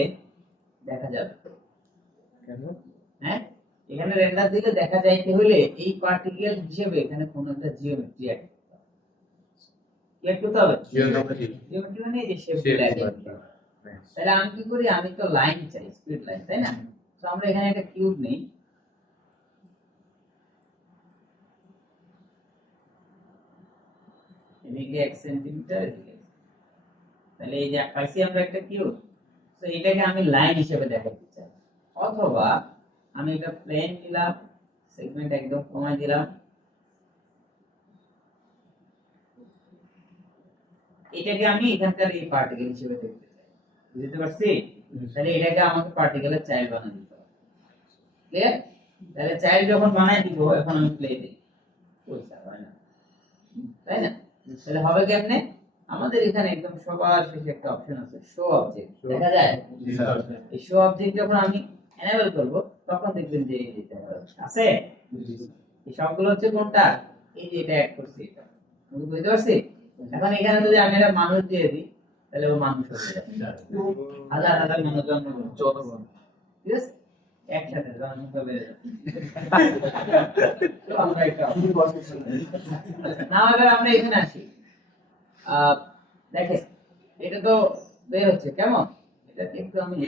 দেখা যাবে। কেন? হ্যাঁ, এখানে রেন্ডার দিলে দেখা যাইতে হলে এই পার্টিকেল হিসেবে এখানে কোন একটা জিওমেট্রি অ্যাড করতে হবে। জিওমেট্রি মানে এই যে শেপগুলো অ্যাড করতে হবে। তাহলে আমি কি করি, আমি তো লাইন চাই, স্পিড লাইন, তাই না? তো আমরা এখানে একটা কিউব নেই, এদিকে 1 সেন্টিমিটার, এদিকে, তাহলে এই যে পাইছি আমরা একটা কিউব। তো এটাকে আমি লাইন হিসেবে দেখাতে চাই, অথবা আমি এটা প্লেন নিলাম, সেগমেন্ট একদম কমাই দিলাম, এটাকে আমি এখানকার এই পার্টিকেল হিসেবে দেখতে চাই, বুঝতে পারছি? তাহলে এটাকে আমাকে পার্টিকেলের চাইল্ড বানিয়ে দিতে হবে, ক্লিয়ার? তাহলে চাইল্ড যখন বানাই দিব, এখন আমি প্লে দিই, ওই স্যার হয় না, তাই না? তাহলে হবে কেমনে? আমাদের এখানে একদম সবার শেষে একটা অপশন আছে, শো অবজেক্ট, দেখা যায়? এই শো অবজেক্ট যখন আমি এনেবল করব, তখন দেখবেন যে এই যেটা আছে, এই সবগুলো হচ্ছে কোনটা? এই যে এটা অ্যাড করছি, এটা বুঝতে পারছি? এখন এখানে যদি আমি একটা মানুষ দিয়ে দিই, তাহলে ও মানুষ হয়ে যাবে, হাজার হাজার মানুষ জন্ম নেবে, জনগণ ঠিক আছে? একসাথে জন্ম হবে। তো আমরা একটা না, এবার আমরা এখানে আসি। দেখেন এটা তো বের হচ্ছে কেমন, এটা একটু আমি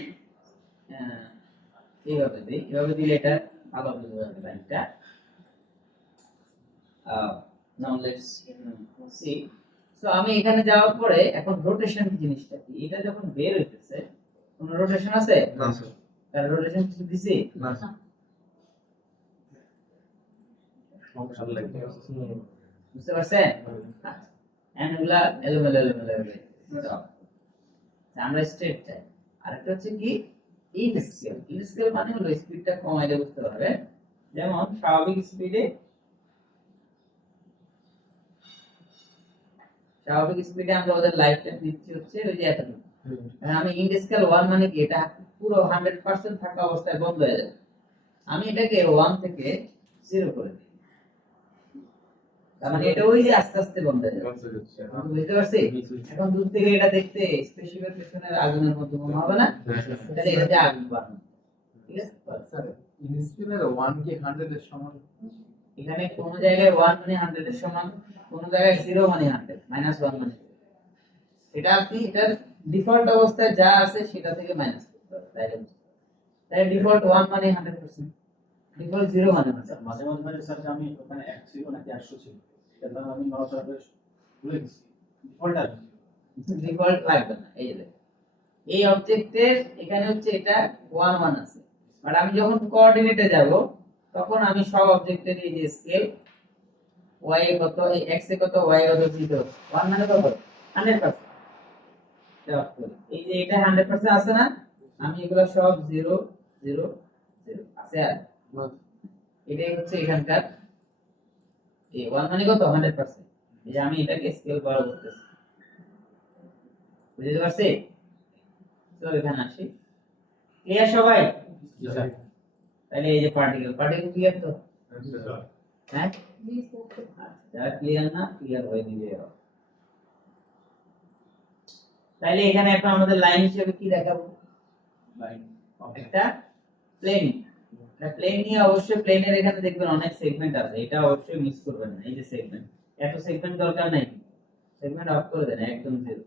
এইভাবে দিই, এইভাবে দিলে এটা ভালো বুঝতে পারবে লাইনটা। Now let's see. সো আমি এখানে যাওয়ার পরে এখন রোটেশন জিনিসটা কি, এটা যখন বের হইতেছে কোন রোটেশন আছে না স্যার, তার রোটেশন কিছু দিছি না স্যার, বুঝতে পারছেন? এগুলা এলোমেলো এলোমেলো হবে, আমরা স্ট্রেট চাই। আরেকটা হচ্ছে কি ইন স্কেল, ইন স্কেল মানে হলো স্পিডটা কমাইলে বুঝতে পারবে, যেমন স্বাভাবিক স্পিডে আমরা ওদের লাইফ টাইম দিচ্ছি হচ্ছে ওই যে এতটুকু। আমি ইন স্কেল 1 মানে কি, এটা পুরো 100% থাকা অবস্থায় বন্ধ হয়ে যাবে, আমি এটাকে 1 থেকে 0 করে দিই, তার মানে এটা ওই যে আস্তে আস্তে বন্ধ হয়ে যাবে, বুঝতে পারছি? এখন দূর থেকে এটা দেখতে স্পেসিফিকেশনের আগুনের মতো মনে হবে না, তাহলে এটা যে আগুন বানানো, ঠিক আছে? স্যার ইনস্টিলের 1 কি 100 এর সমান? এখানে কোন জায়গায় 1 মানে 100 এর সমান, কোন জায়গায় 0 মানে 100, -1 মানে 0। এটা আপনি এটার ডিফল্ট অবস্থায় যা আছে সেটা থেকে মাইনাস করতে হবে, তাই ডিফল্ট 1 মানে 100%, ডিফল্ট 0 মানে 100। মাঝে মাঝে মানে স্যার যে আমি ওখানে 1 ছিল নাকি 100 ছিল, এটা আমি নড়াচড়া করে ভুলে গেছি, ডিফল্ট আর ডিফল্ট লাগবে না, এই যে এই অবজেক্টের এখানে হচ্ছে এটা 1 1 আছে, বাট আমি যখন কোঅর্ডিনেটে যাব তখন আমি সব অবজেক্টের এই যে স্কেল y এ কত, এই x এ কত, y এ কত, 0 1 মানে কত 100%, এই যে এটা 100% আছে না, আমি এগুলো সব 0 0 0 আছে, আর এটাই হচ্ছে এখানকার এই 1 মানে কত 100%, এই যে আমি এটাকে স্কেল বড় করতেছি, বুঝতে পারছি? তো এখানে আসি, ক্লিয়ার সবাই? তাহলে এই যে পার্টিকেল ক্লিয়ার তো, হ্যাঁ? যারা ক্লিয়ার না, ক্লিয়ার হয়ে দিবে। তাহলে এখানে এখন আমাদের লাইন হিসেবে কি দেখাবো, লাইন একটা প্লেন, একটা প্লেন নিয়ে অবশ্যই প্লেনের এখানে দেখবেন অনেক সেগমেন্ট আছে, এটা অবশ্যই মিস করবেন না, এই যে সেগমেন্ট, এত সেগমেন্ট দরকার নাই, সেগমেন্ট অফ করে দেন, একদম 0।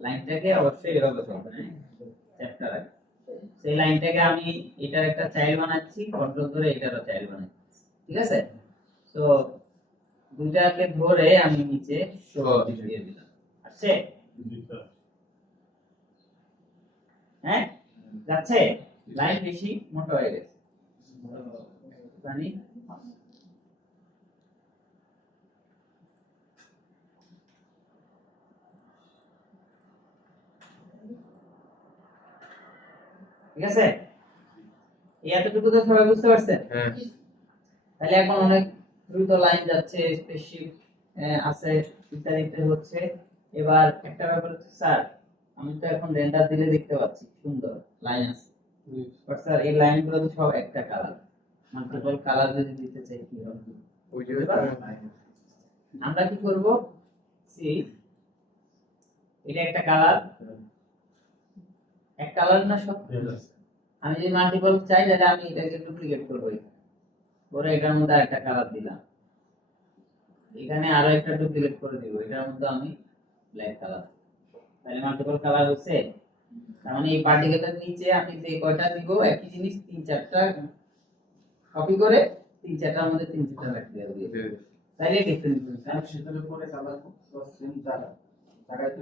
লাইনটাকে অবশ্যই এভাবে করবেন, চ্যাপ্টার আছে সেই লাইনটাকে আমি এটার একটা চাইল্ড বানাচ্ছি, কন্ট্রোল ধরে এটারও চাইল্ড বানাচ্ছি, ঠিক আছে? তো দুটাকে ধরে আমি নিচে শো দিয়ে দিলাম, আছে? হ্যাঁ যাচ্ছে, লাইন বেশি মোটা হয়ে গেছে, জানি ঠিক আছে? এই এতটুকু তো সবাই বুঝতে পারছেন? হ্যাঁ তাহলে এখন অনেক দ্রুত লাইন যাচ্ছে, স্পেসশিপ আছে, ইত্যাদি হচ্ছে। এবার একটা ব্যাপার হচ্ছে স্যার, আমি তো এখন রেন্ডার দিলে দেখতে পাচ্ছি সুন্দর লাইন আছে, বাট স্যার এই লাইনগুলো তো সব একটা কালার, মাল্টিপল কালার যদি দিতে চাই কি হবে? ওই যে আমরা কি করব, সি এটা একটা কালার, এক কালার না সব, আমি যদি মাল্টিপল চাই তাহলে আমি এটাকে ডুপ্লিকেট করব, পরে এটার মধ্যে আরেকটা কালার দিলাম, এখানে আরো একটা ডুপ্লিকেট করে দিব, এটার মধ্যে আমি ব্ল্যাক কালার, তাহলে মাল্টিপল কালার হচ্ছে। তার মানে এই পার্টিকেলের নিচে আমি যে কয়টা দিব একই জিনিস 3-4টা কপি করে 3-4টার মধ্যে 3-4টা ব্যাকটেরিয়া দিয়ে দেব, তাহলে ডিফারেন্স আমি সেটার উপরে কালার সেম জায়গা জায়গায় তো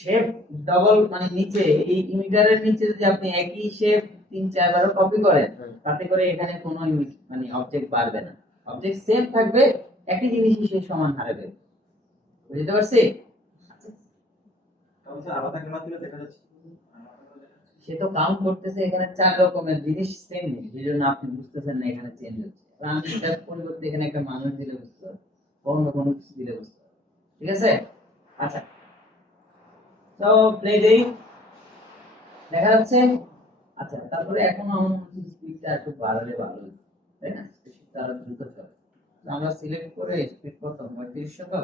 শেপ ডাবল, মানে নিচে এই ইমিটারের নিচে যদি আপনি একই শেপ 3-4 বার কপি করেন, তাতে করে এখানে কোনো মানে অবজেক্ট বাড়বে না, অবজেক্ট সেম থাকবে, একই জিনিসই সে সমান হারে দেবে। বুঝতে পারছি? তাহলে স্যার আলাদা ক্যামেরা তুলে দেখা যাচ্ছে সে তো কাউন্ট করতেছে এখানে 4 রকমের জিনিস সেম জিনিস, এই জন্য আপনি বুঝতেছেন না এখানে চেঞ্জ হচ্ছে। আর আমি স্টেপ পরিবর্তে এখানে একটা মানুষ দিলে বুঝতে পারবো, অন্য কোনো কিছু দিলে বুঝতে পারবো। ঠিক আছে? আচ্ছা, তো প্লে দেই, দেখা যাচ্ছে। আচ্ছা, তারপরে এখন আমার মনে হচ্ছে স্পিডটা একটু বাড়ালে ভালো হবে, তাই না? স্পিডটা আরো দ্রুত চলে। তো আমরা সিলেক্ট করে স্পিড কত 3500 তো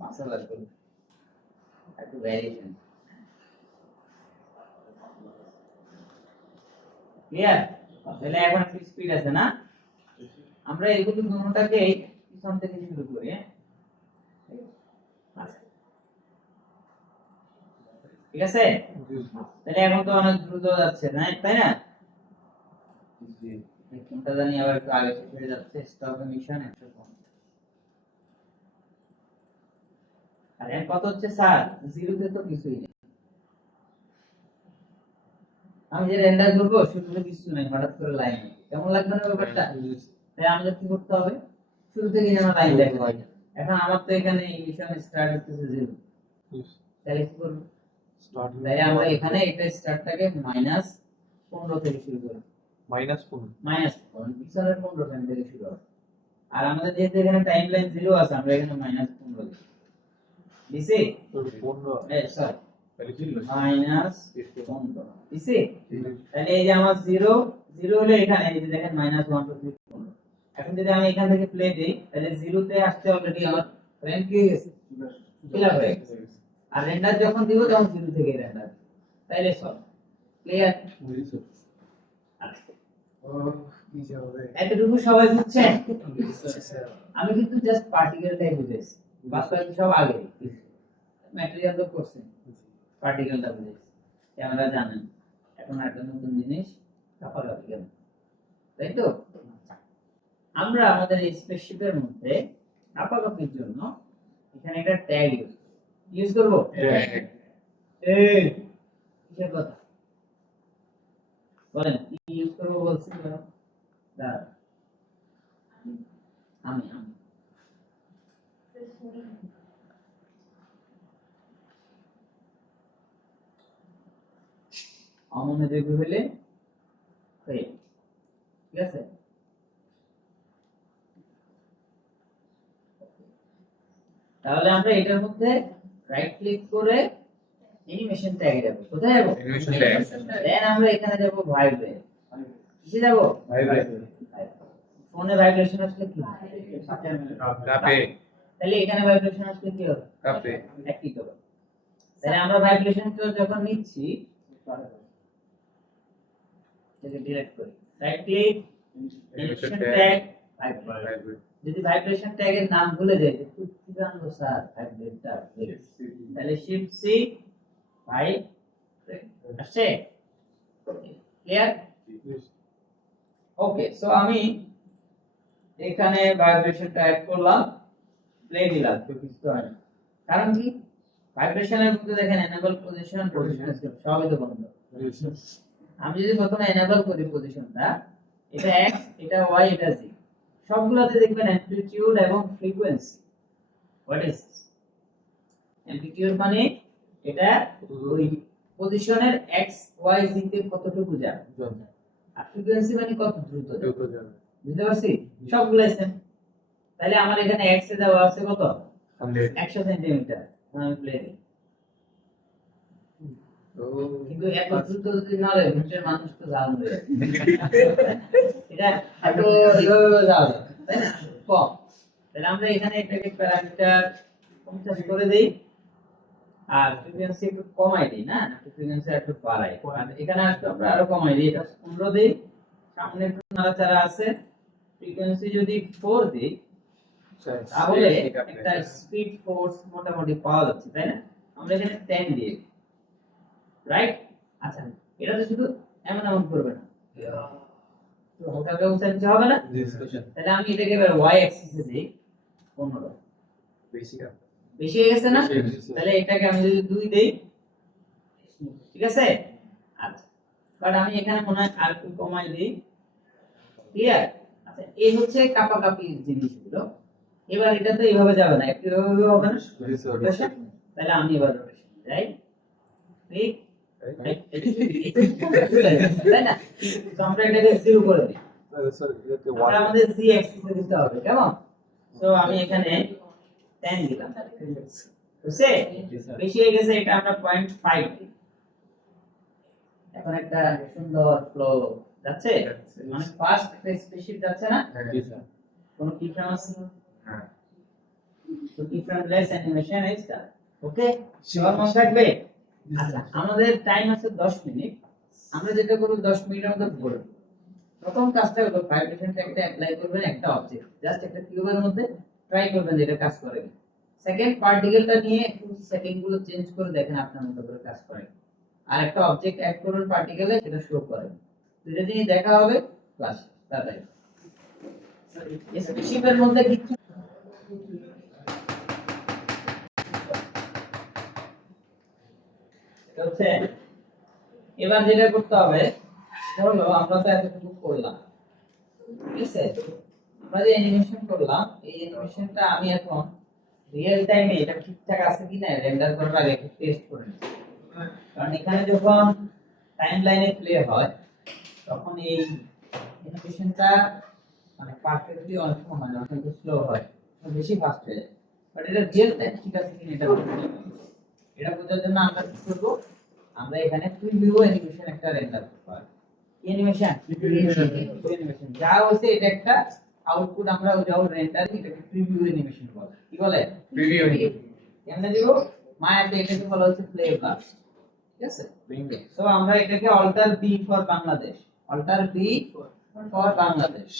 5000 করব, একটু ভ্যারিয়েশন। ক্লিয়ার? তাহলে এখন একটু স্পিড আছে না? আমরা এগুলো দুটোটাকে পিছন থেকে শুরু করি, হ্যাঁ? আচ্ছা, ঠিক আছে? তাহলে এখন তো অনেক দ্রুত যাচ্ছে না, তাই না? কোনটা জানি আবার একটু আগে শেষ হয়ে যাচ্ছে, স্টপ এমিশন 150। আর এখন কত হচ্ছে স্যার? জিরোতে তো কিছুই নেই। আমি যে রেন্ডার করবো শুরুতে কিছু নাই, হঠাৎ করে লাইন, কেমন লাগবে না ব্যাপারটা? তাই আমাদের কি করতে হবে? শুরু থেকে আমার লাইন দেখতে হবে। এখন আমার তো এখানে ইমিশন স্টার্ট হচ্ছে 0, তাহলে কি করব? তাই আমরা এখানে এটা স্টার্টটাকে -15 থেকে শুরু করব। -15 পিছনের 15 টাইম থেকে শুরু হবে। আর আমাদের যেহেতু এখানে টাইমলাইন 0 আছে, আমরা এখানে -15 দিই। দিছি? এই সরি, -15 দিছি। তাহলে এই যে আমার 0 হলো এখানে, এই যে দেখেন -1 2 3 4। এখন যদি আমি এখান থেকে প্লে দেই, তাহলে 0 তে আসতে অলরেডি আমার র্যাঙ্ক কি হয়ে গেছে, ফিল আপ হয়ে গেছে। আর রেন্ডার যখন দিব তখন 0 থেকে রেন্ডার, তাইলে সব ক্লিয়ার। এতটুকু সবাই বুঝছেন? আমি কিন্তু জাস্ট পার্টিকেলটাই বুঝেছি, বাকি সব আগে ম্যাটেরিয়াল তো করছেন, পার্টিকেলটা বুঝেছি আমরা জানেন। এখন একটা নতুন জিনিস কাপাকাপি কেন, তাই তো? আমরা আমাদের এই স্পেসশিপের মধ্যে কাপাকাপির জন্য এখানে একটা ট্যাগ ইউজ করব। এই কিসের কথা বলেন, কি ইউজ করব বলছি? দাঁড়া, আমি অমনোযোগী হলে fail, ঠিক আছে? তাহলে আমরা এটার মধ্যে রাইট ক্লিক করে অ্যানিমেশন ট্যাগে যাব। কোথায় যাব? Animation tag. দেন আমরা এখানে যাব ভাইব্রেট। কিসে যাব? ভাইব্রেট। ফোনে ভাইব্রেশন আসলে কি হয়? কাপে। তাহলে এখানে ভাইব্রেশন আসলে কি হবে? কাপে। একই তো। তাহলে আমরা ভাইব্রেশন তো যখন নিচ্ছি, এটাকে ডিলিট করি। Right click animation tag vibrate. যদি ভাইব্রেশন ট্যাগের নাম ভুলে যাই, তো কি জানবো স্যার ভাইব্রেটটা? তাহলে শিফট সি ভাইব্রেট আসছে। ক্লিয়ার? ওকে, সো আমি এখানে ভাইব্রেশনটা অ্যাড করলাম, প্লে দিলাম, তো কিছু হয় না। কারণ কি? ভাইব্রেশনের মধ্যে দেখেন এনেবল পজিশন, পজিশন সবই তো বন্ধ। আমি যদি প্রথমে এনেবল করি পজিশনটা, এটা x, এটা y, এটা z, সবগুলোতে দেখবেন অ্যামপ্লিটিউড এবং ফ্রিকোয়েন্সি। What is amplitude? মানে এটা ওই পজিশনের x y z তে কতটুকু যাবে, আর ফ্রিকোয়েন্সি মানে কত দ্রুত যাবে। বুঝতে পারছি? সবগুলাই সেম। তাহলে আমার এখানে x এ দেওয়া আছে কত? 100 সেন্টিমিটার। আমি প্লে দিই, কিন্তু এত দ্রুত যদি না হয় ভিতরের মানুষ তো জাল হয়ে যাবে। এটা এত এইভাবে যাবে, তাই না? কম। তাহলে আমরা এখানে এটাকে প্যারামিটার 50 করে দেই, আর ফ্রিকোয়েন্সি একটু কমাই দিই না, ফ্রিকোয়েন্সি একটু বাড়াই। আর এখানে আসলে আমরা আরো কমাই দিই, এটা 15 দেই, সামনে একটু নাড়াচাড়া আছে। ফ্রিকোয়েন্সি যদি 4 দেই, তাহলে একটা স্পিড ফোর্স মোটামুটি পাওয়া যাচ্ছে, তাই না? আমরা এখানে 10 দিই, রাইট? আচ্ছা, এটা তো শুধু এমন এমন করবে না, তো হালকা উচ্চারিত হবে না? তাহলে আমি এটাকে এবার y অ্যাক্সিস এ দেই 15, বেশি হয়ে গেছে না? তাহলে এটাকে আমি যদি 2 দেই, ঠিক আছে? আচ্ছা, বাট আমি এখানে মনে হয় আর একটু কমাই দেই। ক্লিয়ার? আচ্ছা, এই হচ্ছে কাপাকাপি জিনিসগুলো। এবার এটা তো এইভাবে যাবে না, একটু এভাবে হবে না জি স্যার রোটেশন। তাহলে আমি এবার রোটেশন যাই, ঠিক তাই না? তো আমরা এটাকে জিরো করে দিই, স্যার এটাতে আমরা আমাদের সি অ্যাক্সিসে দিতে হবে, কেমন? তো আমি এখানে 10 দিলাম, বুঝছে? বেশি হয়ে গেছে, এটা আমরা 0.5 দিই। এখন একটা সুন্দর ফ্লো যাচ্ছে, মানে ফাস্ট স্পেসিফিক যাচ্ছে না, জি স্যার কোনো কি ফেমাস হ্যাঁ তো কি ফ্রেমলেস অ্যানিমেশন ইজ ডান। ওকে, সবার মনে থাকবে? আচ্ছা, আমাদের টাইম আছে 10 মিনিট। আমরা যেটা করব 10 মিনিটের মধ্যে করব। প্রথম কাজটা হলো ভাইব্রেশন ট্যাগটা অ্যাপ্লাই করবেন একটা অবজেক্ট, জাস্ট একটা কিউবের মধ্যে ট্রাই করবেন যে এটা কাজ করে কিনা। সেকেন্ড পার্টিকেলটা নিয়ে একটু সেটিং গুলো চেঞ্জ করে দেখেন আপনার মতো করে কাজ করে। আর একটা অবজেক্ট অ্যাড করুন পার্টিকেলে, সেটা শো করে। দুটো জিনিস দেখা হবে ক্লাস তাড়াতাড়ি। স্পেসিফিকের মধ্যে কিছু হচ্ছে, এবার যেটা করতে হবে সেটা হলো, আমরা তো এতটুকু করলাম, ঠিক আছে? আমরা যে অ্যানিমেশন করলাম, এই অ্যানিমেশনটা আমি এখন রিয়েল টাইমে এটা ঠিকঠাক আছে কিনা রেন্ডার করার আগে একটু টেস্ট করে নিই। কারণ এখানে যখন টাইমলাইনে প্লে হয় তখন এই অ্যানিমেশনটা মানে পারফেক্টলি অনেক সময় হয় না, একটু স্লো হয়, বেশি ফাস্ট হয়ে যায়। বাট এটা রিয়েল টাইম ঠিক আছে কিনা এটা বুঝতে হবে। এটা বোঝার জন্য আমরা কি করব, আমরা এখানে প্রিভিউ অ্যানিমেশন একটা রেন্ডার করব। অ্যানিমেশন অ্যানিমেশন যা হচ্ছে এটা একটা আউটপুট, আমরা যখন রেন্ডারিং এটাকে প্রিভিউ অ্যানিমেশন বলে। কি বলে? প্রিভিউ কেমনে দিব? মায়াতে এটাকে বলা হচ্ছে প্লে ব্লাস্ট, ঠিক আছে? তো আমরা এটাকে alter B for Bangladesh, alter B for Bangladesh.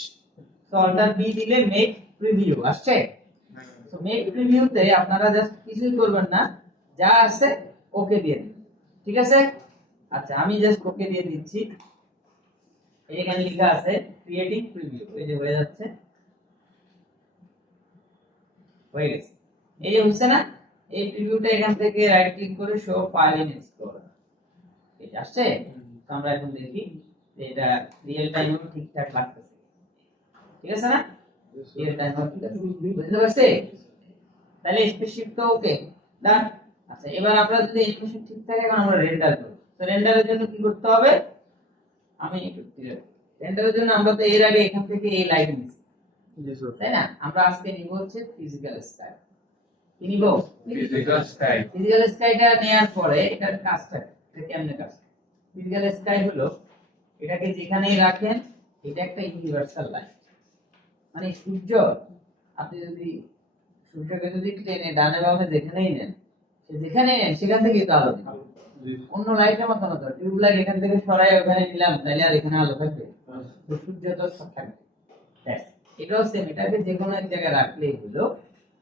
তো অল্টার বি দিলে মেক প্রিভিউ আসছে। তো মেক প্রিভিউতে আপনারা জাস্ট কিছুই করবেন না, যা আছে ওকে দিয়ে দিন, ঠিক আছে? আচ্ছা, আমি জাস্ট ওকে দিয়ে দিচ্ছি। এই এখানে লেখা আছে ক্রিয়েটিং প্রিভিউ, এই যে হয়ে যাচ্ছে, হয়ে গেছে। এই যে হচ্ছে না, এই প্রিভিউটা এখান থেকে রাইট ক্লিক করে শো ফাইল ইন এক্সপ্লোরার, এই যে আসছে। তো আমরা এখন দেখি যে এটা রিয়েল টাইমে ঠিকঠাক লাগতেছে, ঠিক আছে না? রিয়েল টাইমে ঠিক আছে, বুঝতে পারছে? তাহলে স্পেসিফিক তো ওকে ডান। আচ্ছা, এবার আমরা যদি অ্যানিমেশন ঠিক থাকে, এখন আমরা রেন্ডার করব। তো রেন্ডারের জন্য কি করতে হবে, আমি একটু রেন্ডারের জন্য আমরা তো এর আগে এখান থেকে এই লাইট নিছি, জি স্যার তাই না? আমরা আজকে নিব হচ্ছে ফিজিক্যাল স্কাই। কি নিব? Physical sky. ফিজিক্যাল স্কাইটা নেওয়ার পরে এটার কাজটা এটা কেমনে কাজ? ফিজিক্যাল স্কাই হলো, এটাকে যেখানেই রাখেন এটা একটা ইউনিভার্সাল লাইট, মানে সূর্য, আপনি যদি সূর্যকে যদি টেনে ডানে বামে যেখানেই নেন, সে যেখানেই নেন সেখান থেকেই তো আলো দিবে। অন্য লাইটের মতো না, তো টিউব লাইট এখান থেকে সরাই ওখানে নিলাম, তাহলে আর এখানে আলো থাকবে? তো সূর্য তো সব থাকবে। ব্যাস, এটাও সেম, এটাকে যে কোনো এক জায়গায় রাখলেই হলো।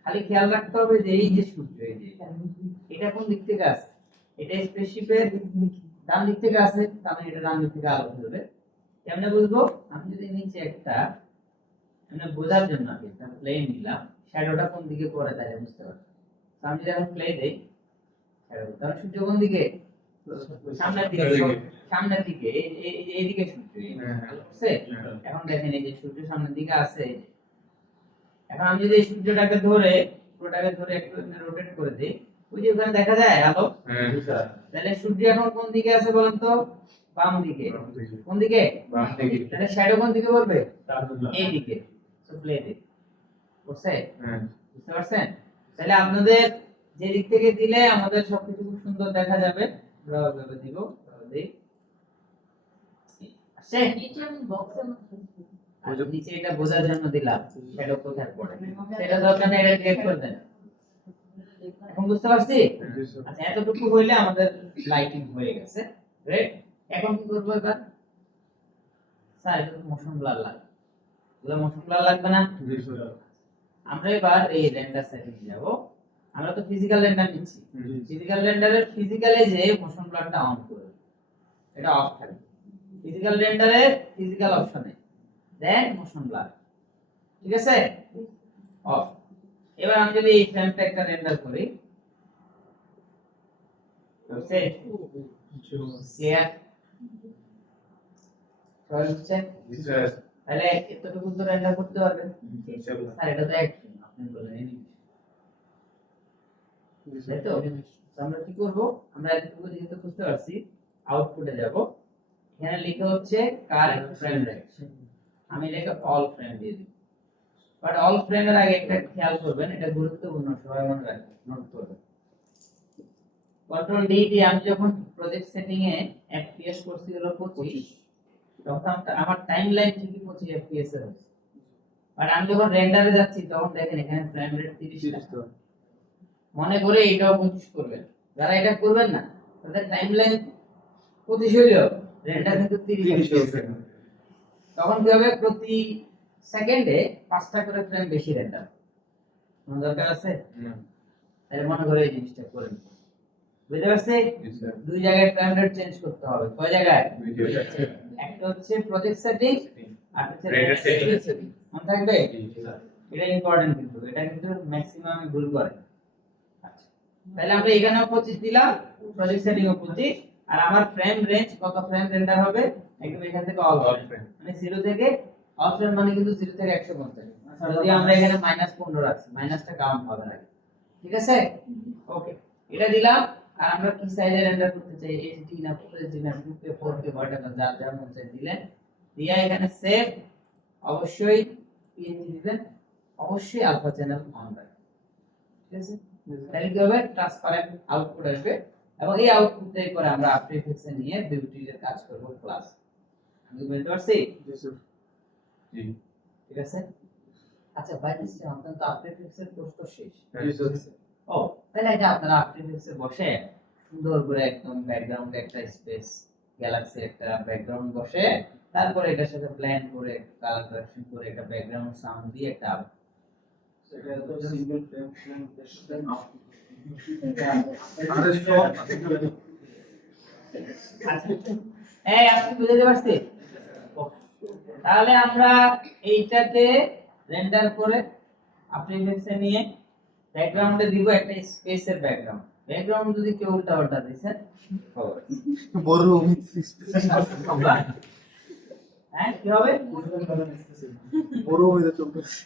খালি খেয়াল রাখতে হবে যে এই যে সূর্য, এই যে এটা কোন দিক থেকে আসে, এটা স্পেসশিপের ডান দিক থেকে আসে, তাহলে এটা ডান দিক থেকে আলো ধরবে। কেমনে বুঝবো? আমি যদি নিচে একটা মানে বোঝার জন্য আমি একটা প্লেন নিলাম, শ্যাডোটা কোন দিকে পড়ে তাহলে বুঝতে পারবো। তো আমি যদি এখন প্লে দেই, শ্যাডো তাহলে সূর্য কোন দিকে? সামনের দিকে, সামনের দিকে, এইদিকে সূর্য, বুঝছে? এখন দেখেন এই যে সূর্য সামনের দিকে আছে। এখন আমি যদি এই সূর্যটাকে ধরে পুরোটাকে ধরে একটু রোটেট করে দিই, ওই যে ওখানে দেখা যায় আলো, তাহলে সূর্য এখন কোন দিকে আছে বলেন তো? বাম দিকে। কোন দিকে? বাম দিকে। তাহলে শ্যাডো কোন দিকে পড়বে? এই দিকে। সো প্লে দিই, বুঝছে? বুঝতে পারছেন? তাহলে আপনাদের যে দিক থেকে দিলে আমাদের সবকিছু খুব সুন্দর দেখা যাবে, আমরা ওইভাবে দিব। দেই আসছে এটা আমি বক্সের মধ্যে আর নিচে এটা বোঝার জন্য দিলাম শ্যাডো কোথায় পড়ে, সেটা দরকার নেই, এটা ডিলিট করে দেন। এখন বুঝতে পারছি? আচ্ছা, এতটুকু হইলে আমাদের লাইটিং হয়ে গেছে। গ্রেট। এখন কি করব এবার? স্যার এটা তো মোশন ব্লার লাগবে, এগুলো মোশন ব্লার লাগবে না? জি স্যার আমরা এবার এই রেন্ডার সেটিং যাব। আমরা তো ফিজিক্যাল রেন্ডার নিচ্ছি, ফিজিক্যাল রেন্ডারের ফিজিক্যালে যে মোশন ব্লারটা অন করব, এটা অফ থাকবে। ফিজিক্যাল রেন্ডারের ফিজিক্যাল অপশনে দেন মোশন ব্লার, ঠিক আছে? অফ। এবার আমি যদি এই ফ্রেমটা একটা রেন্ডার করি, হচ্ছে শেয়ার হচ্ছে, তাহলে এতটুকু তো রেন্ডার করতে পারবেন। স্যার এটা তো অ্যাকশন, আপনি আপনি বলেন তাই তো? আমরা কি করব, আমরা এতটুকু যেহেতু বুঝতে পারছি, আউটপুটে যাব। এখানে লেখা হচ্ছে কারেন্ট ফ্রেম রেট, আমি লেখা অল ফ্রেম দিয়ে দিই। বাট অল ফ্রেমের আগে একটা খেয়াল করবেন, এটা গুরুত্বপূর্ণ, সবাই মনে রাখবেন, নোট করবেন। কন্ট্রোল ডি দিয়ে আমি যখন প্রজেক্ট সেটিং এ এফপিএস করছি হলো 25, তখন আমার টাইমলাইন ঠিকই 25 এফপিএস এর হচ্ছে। বাট আমি যখন রেন্ডারে যাচ্ছি তখন দেখেন এখানে ফ্রেম রেট 30 টা। মনে করে এটাও 25 করবেন। যারা এটা করবেন না তাদের টাইমলাইন 25 হলেও রেন্ডার কিন্তু 30 হবে। তখন কি হবে, প্রতি সেকেন্ডে 5টা করে ফ্রেম বেশি রেন্ডার। কোন দরকার আছে? তাহলে মনে করে এই জিনিসটা করেন। বুঝতে পারছি? দুই জায়গায় ফ্রেম রেট চেঞ্জ করতে হবে। কয় জায়গায়? একটা হচ্ছে প্রজেক্ট সেটিং আর হচ্ছে রেন্ডার সেটিং। মনে থাকবে? এটা ইম্পর্টেন্ট, কিন্তু এটা কিন্তু ম্যাক্সিমাম ভুল করে। আচ্ছা, তাহলে আমরা এখানেও 25 দিলাম, প্রজেক্ট সেটিং ও 25, আর আমার ফ্রেম রেঞ্জ কত ফ্রেম রেন্ডার হবে, একদম এখান থেকে অল ফ্রেম, মানে 0 থেকে অল ফ্রেম, মানে কিন্তু 0 থেকে 150। যদি আমরা এখানে -15 রাখছি, মাইনাসটা কাউন্ট হবে না। ঠিক আছে? ওকে, এটা দিলাম। আর আমরা কি সাইজে রেন্ডার করতে চাই, এইচডি না ফুল না 2K 4K হোয়াটএভার, যা মন চাই দিলেন। দিয়া এখানে সেভ, অবশ্যই পিএনজি দিবেন, অবশ্যই আলফা চ্যানেল অন রাখবেন। ঠিক আছে? তাহলে কি হবে, ট্রান্সপারেন্ট আউটপুট আসবে, এবং এই আউটপুট থেকে পরে আমরা আফটার ইফেক্টস এ নিয়ে বিউটির কাজ করব ক্লাস। আমি বলতে পারছি? জি, ঠিক আছে। আচ্ছা, বাই দিস আপনার তো আফটার ইফেক্টস এর কোর্স তো শেষ। ও, তাহলে এটা আপনারা আফটার ইফেক্টস এ বসে সুন্দর করে একদম ব্যাকগ্রাউন্ডে একটা স্পেস গ্যালাক্সি একটা ব্যাকগ্রাউন্ড বসে, তারপরে এটার সাথে প্ল্যান করে কালার কারেকশন করে একটা ব্যাকগ্রাউন্ড সাউন্ড দিয়ে একটা সেটা তো সিঙ্গেল ফ্রেম ফ্রেম আউট। আরে সব এই আপনি বুঝতে পারছেন? তাহলে আমরা এইটাকে রেন্ডার করে আফটার ইফেক্টস এ নিয়ে ব্যাকগ্রাউন্ডে দিব একটা স্পেসের ব্যাকগ্রাউন্ড। ব্যাকগ্রাউন্ড যদি কেউ উল্টা পাল্টা দিছেন, বড় হ্যাঁ কি হবে? বড় হয়ে চলতেছে।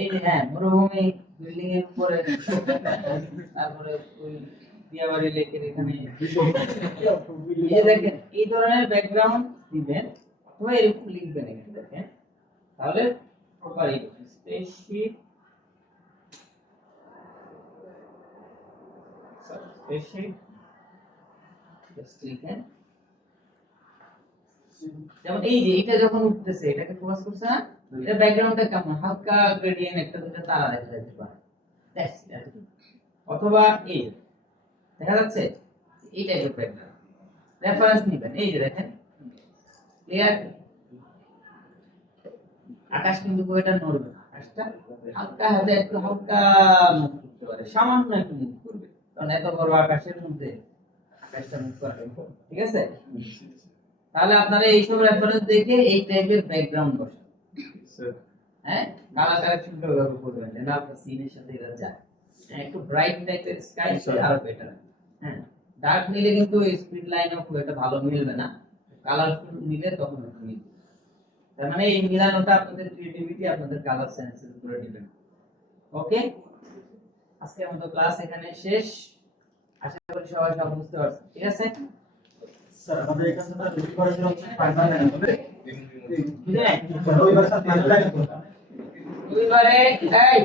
এই যে হ্যাঁ, মরুভূমি বিল্ডিং এর উপরে, তারপরে ওই দিয়াবাড়ি লেকের এখানে, এই দেখেন এই ধরনের ব্যাকগ্রাউন্ড দিবেন, অথবা এরকম লিখবেন এখানে দেখেন, তাহলে প্রপার স্পেসশিপ জাস্ট লিখেন। যেমন এই যে এটা যখন উঠতেছে, এটাকে ফোকাস করছে না, এটা ব্যাকগ্রাউন্ডটা কেমন, হালকা গ্রেডিয়েন্ট, একটা দুটো তারা দেখা যাচ্ছে পারে, অথবা এই দেখা যাচ্ছে এই টাইপের ব্যাকগ্রাউন্ড রেফারেন্স নেবেন। এই যে দেখেন ক্লিয়ার, আকাশ কিন্তু এটা নড়বে না, আকাশটা হালকা হাতে একটু হালকা মুভ করতে পারে, সামান্য একটু মুভ করবে, কারণ এত বড় আকাশের মধ্যে আকাশটা মুভ করা, ঠিক আছে? তাহলে আপনারা এইসব রেফারেন্স দেখে এই টাইপের ব্যাকগ্রাউন্ড বসান। হ্যাঁ, কালার কারেকশন কিভাবে করবেন যেন আপনার সিনের সাথে এটা যায়। একটু ব্রাইট টাইপের স্কাই আর বেটার। হ্যাঁ, ডার্ক নিলে কিন্তু স্পিড লাইনও খুব একটা ভালো মিলবে না, কালারফুল নিলে তখন একটু মিলবে। তার মানে এই মিলানোটা আপনাদের ক্রিয়েটিভিটি, আপনাদের কালার সেন্সের উপরে ডিপেন্ড। ওকে, আজকে আমাদের ক্লাস এখানে শেষ, আশা করি সবাই সব বুঝতে পারছেন। ঠিক আছে স্যার, আমাদের এখানে তো রবিবার দিন হচ্ছে ফাইনাল লাইন হবে। বুঝলেন? রবিবার স্যার ফাইনাল লাইন হবে। রবিবারে এই